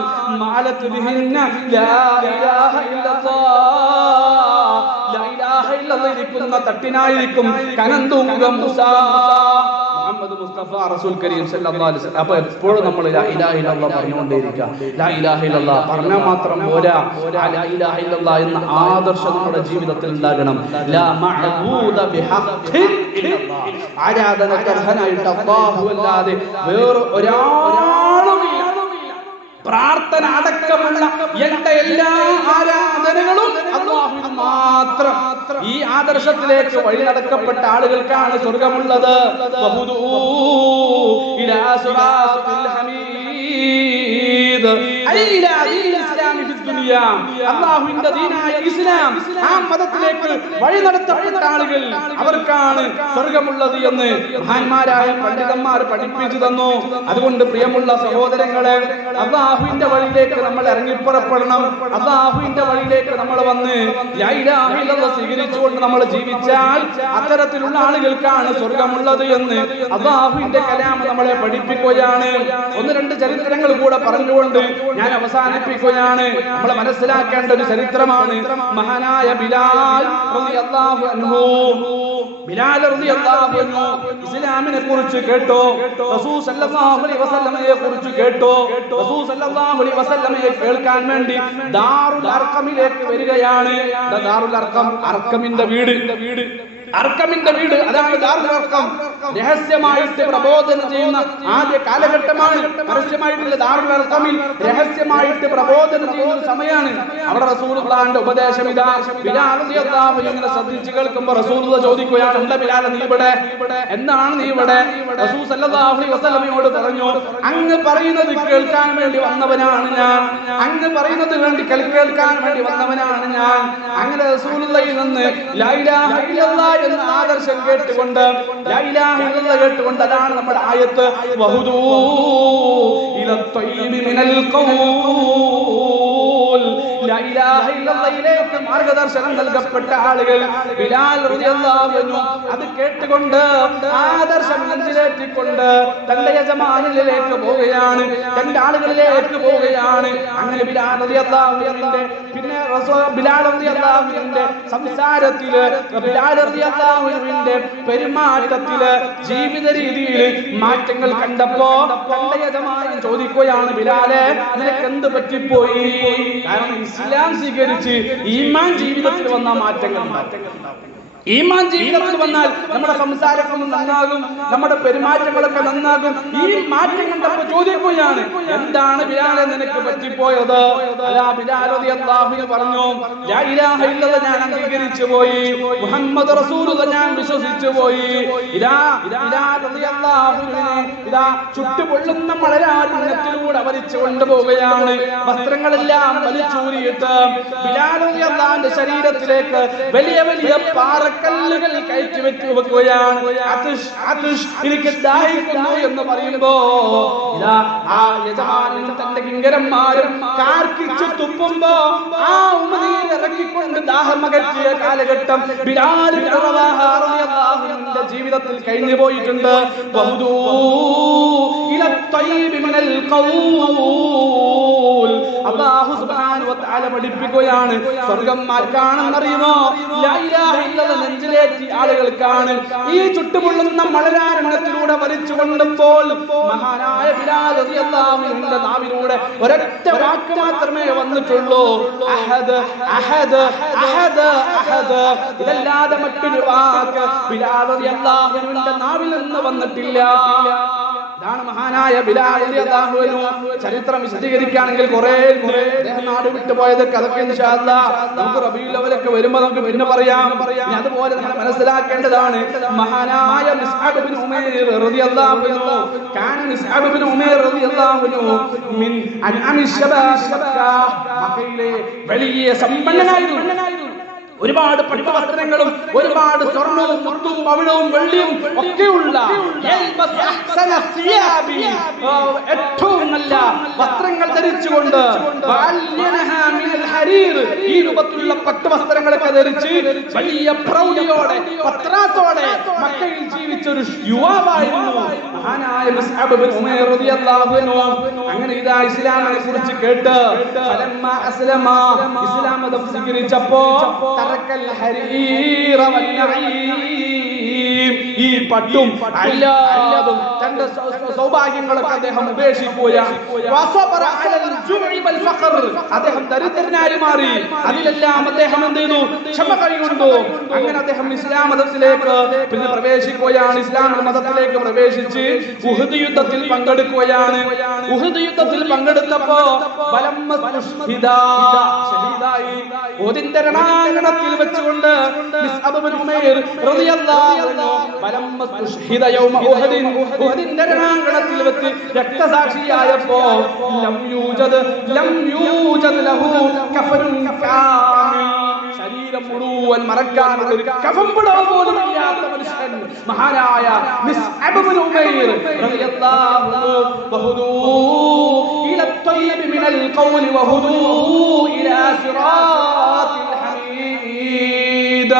മാലത്ത് ബിഹിന്ന ലാ ഇലാഹ ഇല്ലല്ലാഹ്, ലാ ഇലാഹ ഇല്ലല്ലാഹ് ഇരിക്കുന്ന തട്ടിനായിരിക്കും കനം തൂങ്ങുക മൂസാ. മുഹമ്മദ് മുസ്തഫ റസൂൽ കരീം സല്ലല്ലാഹു അലൈഹി വസല്ലം. അപ്പോൾ എപ്പോഴും നമ്മൾ ലാ ഇലാഹ ഇല്ലല്ലാഹ് പറഞ്ഞുകൊണ്ടേയിരിക്കുക. ലാ ഇലാഹ ഇല്ലല്ലാഹ് പറഞ്ഞാൽ മാത്രം പോരാ, ലാ ഇലാഹ ഇല്ലല്ലാഹ് എന്ന ആദർശം നമ്മുടെ ജീവിതത്തിൽ ഉണ്ടാകണം. ലാ മഅബൂദ ബിഹഖ്ഖിൻ ഇല്ലല്ലാഹ്, ആരാധനക്ക് അർഹനായിട്ട് അല്ലാഹു അല്ലാതെ വേറെ ഒരാളുമില്ല. പ്രാർത്ഥന അടക്കമുള്ള എന്റെ എല്ലാ ആരാധനകളും അല്ലാഹുവിന് മാത്രം. ഈ ആദർശത്തിലേക്ക് വഴി നടക്കപ്പെട്ട ആളുകൾക്കാണ് സ്വർഗമുള്ളത്. വഹുദൂ ഇലാ സിറാത്തിൽ ഹമീദ്, ഐ ഇലാ ദീനിൽ ഇസ്ലാമി ഫിദ് അല്ലാഹുവിന്റെ ദീനായ ഇസ്ലാം, ആ മതത്തിലേക്ക് വഴി നടത്തപ്പെട്ട ആളുകൾ, അവർക്കാണ് സ്വർഗമുള്ളത് എന്ന് മഹാന്മാരായ പണ്ഡിതന്മാർ പഠിപ്പിച്ചു തന്നു. അതുകൊണ്ട് പ്രിയമുള്ള സഹോദരങ്ങളെ, അല്ലാഹുവിന്റെ വഴിയിലേക്ക് നമ്മൾ ഇറങ്ങിപ്പുറപ്പെടണം. അല്ലാഹുവിന്റെ വഴിയിലേക്ക് നമ്മൾ വന്ന് ലാ ഇലാഹ ഇല്ലല്ലാഹ് സ്വീകരിച്ചുകൊണ്ട് നമ്മൾ ജീവിച്ചാൽ അത്തരത്തിലുള്ള ആളുകൾക്കാണ് സ്വർഗമുള്ളത് എന്ന് അല്ലാഹുവിന്റെ കലാം നമ്മളെ പഠിപ്പിക്കുകയാണ്. ഒന്ന് രണ്ട് ചരിത്രങ്ങൾ കൂടെ പറഞ്ഞുകൊണ്ട് ഞാൻ അവസാനിപ്പിക്കുകയാണ്. നമ്മൾ മനസ്സിലാക്കേണ്ട ഒരു ചരിത്രമാണ് മഹാനായ ബിലാൽ റളിയല്ലാഹു അൻഹു. ബിലാൽ റളിയല്ലാഹു അൻഹു ഇസ്ലാമിനെ കുറിച്ച് കേട്ടോ, റസൂൽ സല്ലല്ലാഹു അലൈഹി വസല്ലമയെ കുറിച്ച് കേട്ടോ. റസൂൽ സല്ലല്ലാഹു അലൈഹി വസല്ലമയെ കേൾക്കാൻ വേണ്ടി ദാറുൽ അർഖമിലേക്ക് വരികയാണ്. ദാറുൽ അർഖം, അർഖമിന്റെ വീട്, അർഖമിന്റെ വീട്, അതാണ് ദാറുൽ അർഖം. രഹസ്യമായിട്ട് പ്രബോധനം ചെയ്യുന്ന ആദ്യ കാലഘട്ടമാണ്. പരസ്യമായിട്ടുള്ള ദാറുൽ അർഖമിൽ രഹസ്യമായിട്ട് പ്രബോധനം ചെയ്യുന്ന സമയമാണ്. അവിടെ റസൂലുള്ളാഹിന്റെ ഉപദേശം ഇതാ. ബിലാൽ റളിയല്ലാഹു അൻഹു ഇങ്ങനെ ശ്രദ്ധിച്ചു കേൾക്കുമ്പോൾ റസൂലുള്ള ചോദിക്കുകയാണ്, എന്താ ബിലാൽ നീ ഇവിടെ, എന്താണ് നീ ഇവിടെ? റസൂൽ സല്ലല്ലാഹു അലൈഹി വസല്ലമയോട് പറഞ്ഞു, അങ്ങ് പറയുന്നത് കേൾക്കാൻ വേണ്ടി വന്നവനാണ് ഞാൻ, അങ്ങ് പറയുന്നത് കേൾക്കാൻ വേണ്ടി വന്നവനാണ് ഞാൻ. അങ്ങനെ റസൂലുള്ളാഹിൽ നിന്ന് ലാ ഇലാഹ ഇല്ലല്ലാഹ് എന്ന ആദർശം കേട്ടുകൊണ്ട്, ലാ ഇലാഹ ഇല്ലല്ലാഹ് കേട്ടുകൊണ്ട്, അതാണ് നമ്മുടെ ആയത്ത് വഹുദൂ ഇലാ ത്വയ്യിബി മിനൽ ഖൗൽ. ലാ ഇലാഹ ഇല്ലല്ലാഹിലേക്ക് മാർഗ്ഗദർശനം നൽകപ്പെട്ട ആളുകൾ ബിലാൽ റളിയല്ലാഹു അൻഹു അത് കേട്ടുകൊണ്ട് ആദർശം നെഞ്ചിലേറ്റിക്കൊണ്ട് തന്റെ യജമാനനിലേക്ക് പോവുകയാണ്, തന്റെ ആളുകളിലേക്ക് പോവുകയാണ്. അങ്ങനെ ബിലാൽ റളിയല്ലാഹു അൻഹുവിന്റെ പിന്നെ ബിലാൽ റളിയല്ലാഹു അൻഹുവിന്റെ സംസാരത്തില്, ബിലാൽ റളിയല്ലാഹു അൻഹുവിന്റെ പെരുമാറ്റത്തില്, ജീവിത രീതിയിൽ മാറ്റങ്ങൾ കണ്ടപ്പോ തന്റെ യജമാനൻ ചോദിക്കുകയാണ്, ബിലാലെ നിനക്ക് എന്ത് പറ്റിപ്പോയി? കാരണം ഇസ്ലാം സ്വീകരിച്ച് ഈമാൻ ജീവിതത്തിൽ വന്ന മാറ്റങ്ങൾ ഉണ്ടാവും. ഈമാൻ ജീവിതത്തിൽ വന്നാൽ നമ്മുടെ സംസാരമൊക്കെ നന്നാകും, നമ്മുടെ പെരുമാറ്റങ്ങളൊക്കെ നന്നാകും. ഈ മാറ്റം കണ്ടപ്പോൾ ചോദിക്കുകയാണ്, എന്താണ് ബിലാലെ നിനക്ക് പറ്റിപ്പോയത്? അല്ലാ ബിലാൽ റളിയല്ലാഹു അൻഹു പറഞ്ഞു, ലാ ഇലാഹ ഇല്ലല്ലാഹ് ഞാൻ അംഗീകരിച്ചു പോയി, മുഹമ്മദ് റസൂലുള്ളാഹ് ഞാൻ വിശ്വസിച്ചു പോയി. ബിലാൽ റളിയല്ലാഹു അൻഹു ഇതാ ചുട്ടുപൊള്ളുന്ന മഴരാരണ്യത്തിലൂടെ വലിച്ചു കൊണ്ടുപോവുകയാണ്. വസ്ത്രങ്ങളെല്ലാം വലിച്ചൂരിയിട്ട് ബിലാൽ റളിയല്ലാഹു അൻഹുവിന്റെ ശരീരത്തിലേക്ക് വലിയ വലിയ കല്ലുകൾ കയറ്റി വെക്കുകയാണ്. എനിക്ക് ദാഹിക്കുന്നു എന്ന് പറയുമ്പോ ഇതാ ആ യജമാനൻ തന്റെ കിങ്കരന്മാരും കാർക്കിച്ചു തുപ്പുമ്പോ ആ ഉമനീർ ഇറക്കിക്കൊണ്ട് ദാഹമകറ്റിയ കാലഘട്ടം ബിലാൽ റളിയല്ലാഹുവിന്റെ ജീവിതത്തിൽ കഴിഞ്ഞു പോയിട്ടുണ്ട്. വഹുദൂ ഇലാ ത്വയ്യിബി മിനൽ ഖൗൽ. അല്ലാഹു സുബ്ഹാനഹു വ തആല പഠിപ്പിക്കുകയാണ്, സ്വർഗ്ഗം ആർക്കാണെന്നറിയുമോ? ലാ ഇലാഹ ഇല്ലല്ലാഹ് നെഞ്ചിലേറ്റി ആളുകൾക്കാണ്. ഈ ചുട്ടുപൊള്ളുന്ന മഴരാരണ്യത്തിലൂടെ വലിച്ചു കൊണ്ടപ്പോൾ മഹാനായ ബിലാൽ റളിയല്ലാഹു അൻഹുവിന്റെ നാവിലൂടെ ഒരൊറ്റ വാക്ക് മാത്രമേ വന്നിട്ടുള്ളൂ, അഹദ് അഹദ് അഹദ് അഹദ്. ഇതല്ലാതെ മറ്റൊരു വാക്ക് ബിലാൽ റളിയല്ലാഹു അൻഹുവിന്റെ നാവിൽ നിന്ന് വന്നിട്ടില്ല. ഇതാണ് മഹാനായ ബിലാൽ റളിയല്ലാഹു അൻഹു. ചരിത്രം വിശദീകരിക്കുകയാണെങ്കിൽ കുറെ നാട് വിട്ടുപോയതൊക്കെ അതൊക്കെ ഇൻഷാ അല്ലാഹ് നമുക്ക് റബീഉൽ അവ്വലൊക്കെ വരുമ്പോൾ നമുക്ക് പിന്നെ പറയാം. അതുപോലെ നമ്മൾ മനസ്സിലാക്കേണ്ടതാണ് മഹാനായ മുസ്അബ് ഇബ്നു ഉമൈർ റളിയല്ലാഹു അൻഹു. കാന മുസ്അബ് ഇബ്നു ഉമൈർ റളിയല്ലാഹു അൻഹു മിൻ അൻഅമി ശബാബ് മക്ക. മക്കയിലെ വലിയ സമ്പന്നനായിരുന്നു. ഒരുപാട് പട്ടുവസ്ത്രങ്ങളും ഒരുപാട് സ്വർണവും മുത്തും പവിഴവും വെള്ളിയും ഒക്കെയുള്ള ഏറ്റവും നല്ല വസ്ത്രങ്ങൾ ധരിച്ചുകൊണ്ട് ഈ രൂപത്തിലുള്ള പട്ടുവസ്ത്രങ്ങളൊക്കെ ധരിച്ച് വലിയ പ്രൗഢിയോടെ പത്രാസോടെ മക്കയിൽ ജീവിച്ച ഒരു യുവാവായിരുന്നു മഹാനായ മുസ്അബ് ഇബ്നു ഉമൈർ റളിയല്ലാഹു അൻഹു. അങ്ങനെ ഇതാ ഇസ്ലാമിനെ കുറിച്ച് കേട്ട് ഇസ്ലാം മതം സ്വീകരിച്ചപ്പോ ഈ പട്ടും അല്ലാതും തന്റെ സൗഭാഗ്യങ്ങളൊക്കെ അദ്ദേഹം ഉപേക്ഷിക്കുകയാണ്. അദ്ദേഹം ദരിദ്രനായി മാറി. അതിലെല്ലാം അദ്ദേഹം എന്ത് ചെയ്തു? ക്ഷമ കൈകൊണ്ടു. അങ്ങനെ അദ്ദേഹം ഇസ്ലാം മതത്തിലേക്ക് പിന്നെ പ്രവേശിക്കുകയാണ്. ഇസ്ലാം മതത്തിലേക്ക് പ്രവേശിച്ച് ഉഹദ് യുദ്ധത്തിൽ പങ്കെടുക്കുകയാണ്. ഉഹദ് യുദ്ധത്തിൽ പങ്കെടുത്തപ്പോ രണാങ്കണത്തിൽ വെച്ചുകൊണ്ട് മുസ്അബ് ഇബ്നു ഉമൈർ റളിയല്ലാഹു അൻഹു ഉഹദിന്റെ രണാങ്കണത്തിൽ വെച്ച് രക്തസാക്ഷിയായപ്പോ ലം യൂജദ് ലഹു കഫനുൻ കാമിൽ, ശരീരം മുഴുവൻ മറക്കാൻ ഒരു കഫൻ പോലും ഇല്ലാത്ത മനുഷ്യൻ മഹാനായ മിസ്അബ് ഇബ്നു ഉമൈർ റളിയല്ലാഹു അൻഹു വഹുദൂ ഇല الطيب من القول وهدوا إلى صراط الحميد.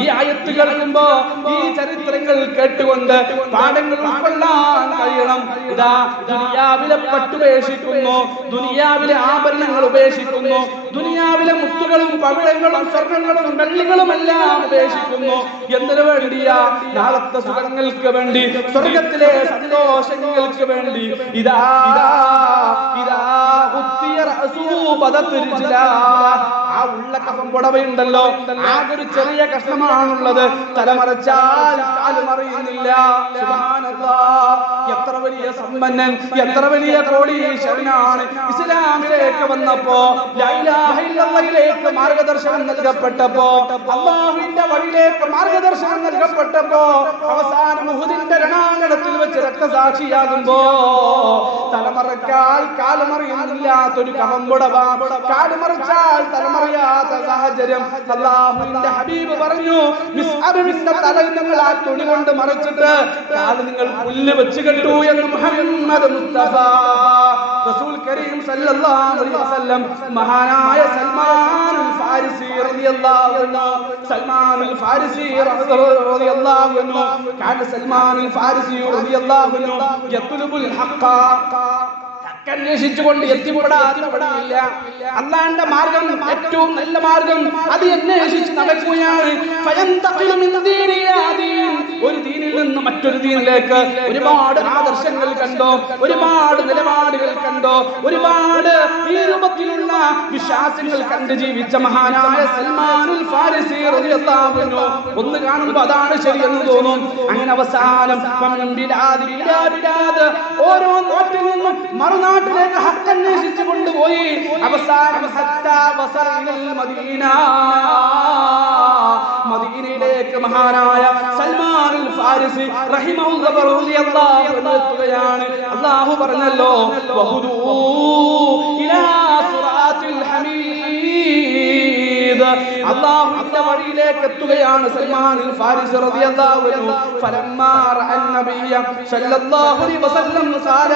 ഈ ആയത്ത് കേൾക്കുമ്പോ ഈ ചരിത്രങ്ങൾ കേട്ടുകൊണ്ട് പാഠങ്ങൾ ഉൾക്കൊള്ളാൻ കഴിയണം. ഇതാ ദുനിയാവിലെ പട്ടുപേക്ഷിക്കുന്നു, ദുനിയാവിലെ ആഭരണങ്ങൾ ഉപേക്ഷിക്കുന്നു, ദുനിയാവിലെ മുത്തുകളും പവിഴങ്ങളും സ്വർണ്ണങ്ങളും വെള്ളികളും എല്ലാം ഉപേക്ഷിക്കുന്നു. എന്തിനു വേണ്ടിയാ? നാളത്തെ സുഖങ്ങൾക്ക് വേണ്ടി, സ്വർഗത്തിലെ സന്തോഷങ്ങൾക്ക് വേണ്ടി. ഇതാ ആ ഉള്ള കഫം പുടവയുണ്ടല്ലോ, ആകെ ഒരു ചെറിയ കഷ്ണമാണുള്ളത്. തലമറച്ചാൽ കാലുമറിയുന്നില്ല. സുബ്ഹാനല്ലാഹ്, എത്ര വലിയ സമ്പന്നൻ, എത്ര വലിയ കോടീശ്വരനാണ്. ഇസ്ലാമിലേക്ക് വന്നപ്പോ, ലാ ഇലാഹ ഇല്ലല്ലാഹിലേക്ക് മാർഗദർശനം നൽകപ്പെട്ടപ്പോ, അല്ലാഹുവിന്റെ വഴിയിലേക്ക് മാർഗദർശനം നൽകപ്പെട്ടപ്പോ, അവസാനം ഉഹദിന്റെ രണാങ്കണത്തിൽ വെച്ച് രക്തസാക്ഷിയാകുമ്പോ തലമറച്ചാൽ കാലുമറിയുന്നില്ലാത്തൊരു കഫംപുടവ, കാലുമറിച്ചാൽ തലമറിയാത്ത സാഹചര്യം. അല്ലാഹുവിന്റെ ഹബീബ് പറഞ്ഞു, മിസ്അബിന്റെ തല നിങ്ങൾ ആ തുണി കൊണ്ട് മറച്ചിട്ട് കാല് നിങ്ങൾ പുല്ല് വെച്ച് കെട്ടു എന്ന് മുഹമ്മദ് മുസ്തഫ റസൂൽ കരീം സല്ലല്ലാഹു അലൈഹി വസല്ലം. മഹാനായ സൽമാനുൽ ഫാരിസി റളിയല്ലാഹു അൻഹു, സൽമാനുൽ ഫാരിസി റളിയല്ലാഹു അൻഹു, കാന സൽമാനുൽ ഫാരിസി റളിയല്ലാഹു അൻഹു യത്ലുബുൽ ഹഖ, അന്വേഷിച്ചുകൊണ്ട് എത്തിപ്പെടാത്തപ്പെടില്ല. അല്ലാഹുവിന്റെ മാർഗം, ഏറ്റവും നല്ല മാർഗം, അത് അന്വേഷിച്ച് നടക്കുകയാണ്. ഒരു ദീനിൽ നിന്ന് മറ്റൊരു ദീനിലേക്ക് ഒരുപാട് ആദർശങ്ങൾ കണ്ടോ, ഒരുപാട് നിലപാടുകൾ കണ്ടോ, ഒരുപാട് ഈ രൂപത്തിലുള്ള വിശ്വാസങ്ങൾ കണ്ട് ജീവിച്ച മഹാനായ സൽമാനുൽ ഫാരിസി റളിയല്ലാഹു അൻഹു ഒന്ന് കാണുമ്പോൾ അതാണ് ശരിയെന്ന് തോന്നും. അങ്ങനെ അവസാനം ഓരോ നാട്ടിൽ നിന്നും മറുനാട്ടിലേക്ക് ഹക്ക് അന്വേഷിച്ചു കൊണ്ടുപോയി. അവസാനം മദീനയിലേക്ക് മഹാനായ സൽമാനുൽ ഫാരിസി റഹിമഹുല്ലാഹു റളിയല്ലാഹു അൻഹു എത്തുകയാണ്. അല്ലാഹു പറഞ്ഞല്ലോ, വഹുദൂ ഇലാ സിറാത്തിൽ ഹമീദ്, അല്ലാഹുവിന്റെ വഴിയിലേക്ക് എത്തുകയാണ് സൽമാനുൽ ഫാരിസി റളിയല്ലാഹു അൻഹു. ഫലമ്മാ റഅൻ നബിയ സല്ലല്ലാഹു അലൈഹി വസല്ലം ഖാല,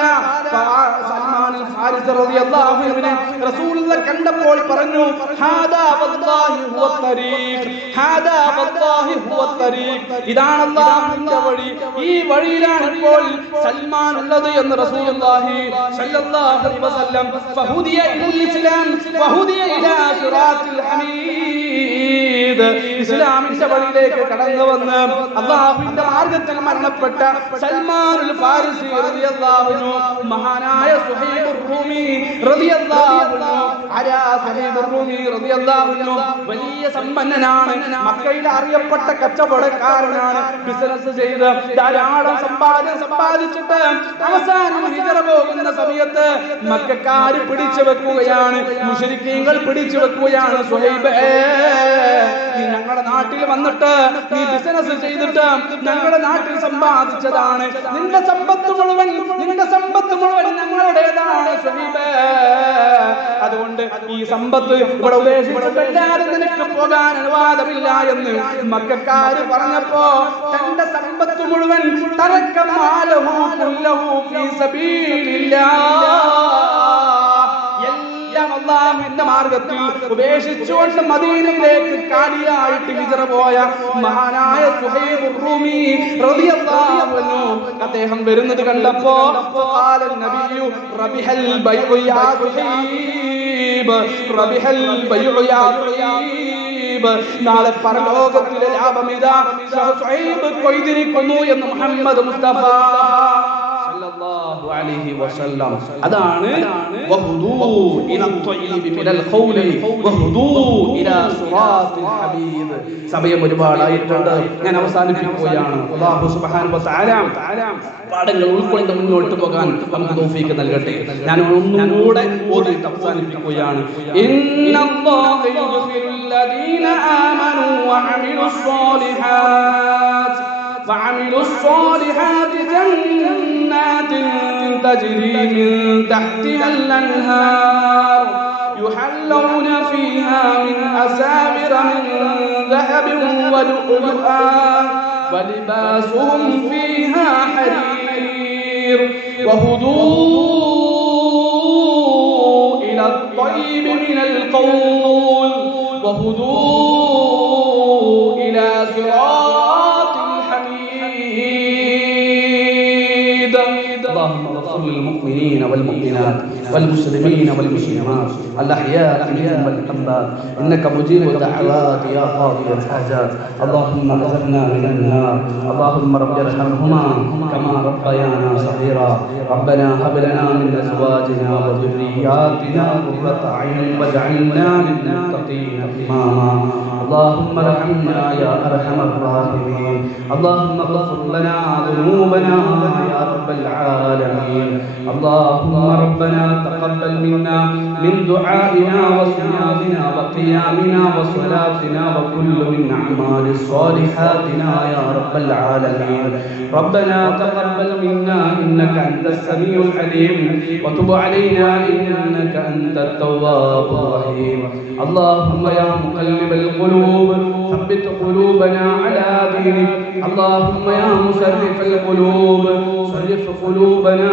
സൽമാനുൽ ഫാരിസി റളിയല്ലാഹു അൻഹു റസൂലുള്ളാഹി കണ്ടപ്പോൾ പറഞ്ഞു, ഹാദാ വല്ലാഹി ഹുവ തരീഖ്, ഹാദാ വല്ലാഹി ഹുവ തരീഖ്, ഇതാണ് അല്ലാഹുവിന്റെ വഴി, ഈ വഴിയിലാണ് ഇപ്പോൾ സൽമാൻ ഉള്ളത് എന്ന് റസൂലുള്ളാഹി സല്ലല്ലാഹു അലൈഹി വസല്ലം. ഫഹുദിയ ഇലൽ ഇസ്ലാം വഹുദിയ ഇലാ സിറാത്തിൽ ഹമീദ്, ഇസ്ലാമിന്റെ വഴിയിലേക്ക് കടന്നു വന്ന് അല്ലാഹുവിന്റെ മാർഗ്ഗത്തിൽ മരണപ്പെട്ട സൽമാനുൽ ഫാരിസി റളിയല്ലാഹു അൻഹു, മഹാനായ സുഹൈബുർ റൂമി റളിയല്ലാഹു അൻഹു, ആരാ സുഹൈബുർ റൂമി റളിയല്ലാഹു അൻഹു വലിയ സമ്പന്നനാണ്, മക്കയിൽ അറിയപ്പെട്ട കച്ചവടക്കാരനാണ്. ബിസിനസ് ചെയ്ത് ധാരാളം സമ്പാദിച്ചിട്ട് അവസാനം ഹിജറ പോകുന്ന സമയത്ത് മക്കക്കാര് പിടിച്ചു വെക്കുകയാണ്, മുശ്രിക്കീങ്ങൾ പിടിച്ചു വെക്കുകയാണ്. സുഹൈബേ, നീ ഞങ്ങളുടെ നാട്ടിൽ വന്നിട്ട് നീ ബിസിനസ് ചെയ്തിട്ട് ഞങ്ങളുടെ നാട്ടിൽ സമ്പാദിച്ചതാണ്, നിന്റെ സമ്പത്ത് മുഴുവൻ ഞങ്ങളുടേതാണ് സുഹൈബേ. അതുകൊണ്ട് ഈ സമ്പത്ത് ഇവിടെ ഉപേക്ഷിച്ചിട്ടല്ലാതെ നിനക്ക് പോകാൻ അനുവാദമില്ല എന്ന് മക്കക്കാര് പറഞ്ഞപ്പോ തന്റെ സമ്പത്ത് മുഴുവൻ തറക്കമാലഹു കുല്ലഹു ഫീ സബീലില്ലാഹ്, അല്ലാഹുവിന്റെ മാർഗ്ഗത്തിൽ ഉപേക്ഷിച്ചുകൊണ്ട് മദീനയിലേക്ക് കാലിയായിട്ട് ഹിജറ പോയ മഹാനായ സുഹൈബുർ റൂമി റളിയല്ലാഹു അൻഹു അദ്ദേഹം വരുന്നത് കണ്ടപ്പോ ഖാല നബിയു റബിഹൽ ബൈഉ യാ സുഹൈബ്, റബിഹൽ ബൈഉ യാ സുഹൈബ്, നാളെ പരലോകത്തിലെ ലാഭം ഇതാ സുഹൈബ് കൊയ്തിരിക്കുന്നു എന്ന് മുഹമ്മദ് മുസ്തഫ സല്ലല്ലാഹു അലൈഹി വസല്ലം. അതാണ് വഹുദൂ ഇലാ ത്വയ്യിബി മിനൽ ഖൗലി വഹുദൂ ഇലാ സിറാത്തിൽ ഹബീബ്. സമയം ഒരുപാടായിട്ടുണ്ട്, ഞാൻ അവസാനിപ്പിക്കുകയാണ്. അല്ലാഹു സുബ്ഹാനഹു വ തആല പാഠങ്ങൾ ഉൾക്കൊണ്ട് മുന്നോട്ട് പോകാൻ നമുക്ക് തൗഫീഖ് നൽകട്ടെ. ഞാൻ ഒന്നുകൂടെ ഓതിയിട്ട് അവസാനിപ്പിക്കുകയാണ്. ഇന്നല്ലാഹ യുദ്ഖിലുൽ ലദീന ആമനൂ വഅമിലുസ് സ്വാലിഹാത്ത് وعملوا الصالحات جنات تجري من تحتها الأنهار يحلون فيها من أساور من ذهب ولؤلؤا ولباسهم فيها حرير وهدوا إلى الطيب من القول وهدوا إلى صراط الحميد. اللهم اغفر للمؤمنين والمؤمنات والمسلمين والمسلمات الأحياء منهم والأموات إنك مجيب الدعوات يا قاضي الحاجات. اللهم اغفرنا من النار. اللهم رب ارحمهما كما ربيانا صغيرا. ربنا هب لنا من أزواجنا وذرياتنا قرة أعين واجعلنا للمتقين إماما. اللهم ارحمنا يا أرحم الراحمين. اللهم اغفر لنا ذنوبنا يا رب العالمين. اللهم ربنا تقبل منا من دعائنا وصيامنا وقيامنا وصلاتنا وكل من أعمال صالحاتنا يا رب العالمين. ربنا تقبل منا إنك أنت السميع العليم وتب علينا إنك أنت التواب الرحيم. اللهم يا مقلب القلوب ثبت قلوبنا على دينك. اللهم يا مصرف القلوب صرف قلوبنا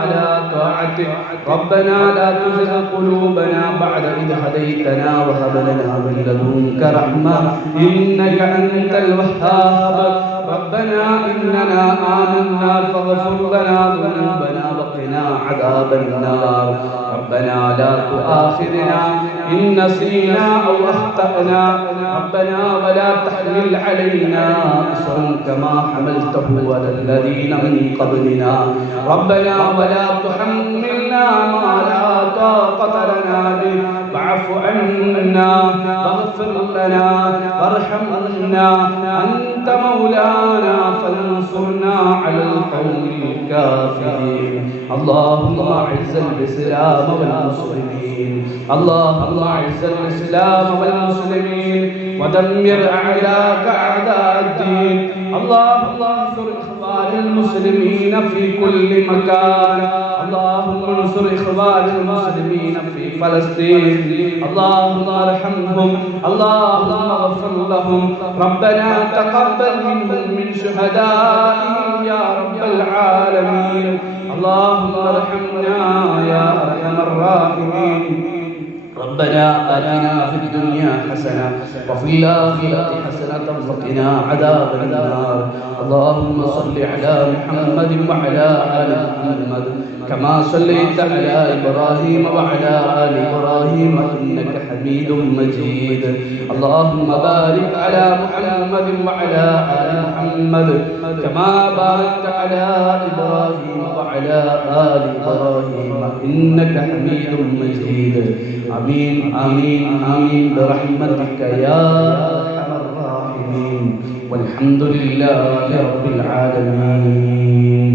على طاعتك. ربنا لا تزغ قلوبنا بعد إذ هديتنا وهب لنا من لدنك رحمة إنك أنت الوهاب. ربنا إننا آمنا فاغفر لنا ذنوبنا وقنا عذاب النار. ربنا لا تؤاخذنا إن نسينا أو أخطأنا. ربنا ولا تحمل علينا إصرا كما حملته على الذين من قبلنا. ربنا ولا تحملنا ما لا طاقة لنا به واعف عنا واغفر لنا وارحمنا أنت مولانا فانصرنا على القوم الكافرين. اللهم أعز الإسلام والمسلمين. اللهم أعز الإسلام والمسلمين ودمر أعداءك أعداء الدين. اللهم انصر إخوان المسلمين في كل مكان. اللهم انصر إخوان المسلمين في فلسطين. اللهم ارحمهم. اللهم اغفر لهم. ربنا تقبل منهم من شهدائهم يا رب العالمين. اللهم ارحمنا يا أرحم الراحمين. ربنا آتنا في الدنيا حسنة وفي الآخرة حسنة وقنا عذاب النار. اللهم صل على محمد وعلى آل محمد كما صليت على إبراهيم وعلى آل إبراهيم إنك حميد مجيد. اللهم بارك على محمد وعلى آل محمد كما باركت على إبراهيم وعلى آل إبراهيم إنك حميد مجيد. آمين آمين آمين برحمتك يا أرحم الراحمين والحمد لله رب العالمين.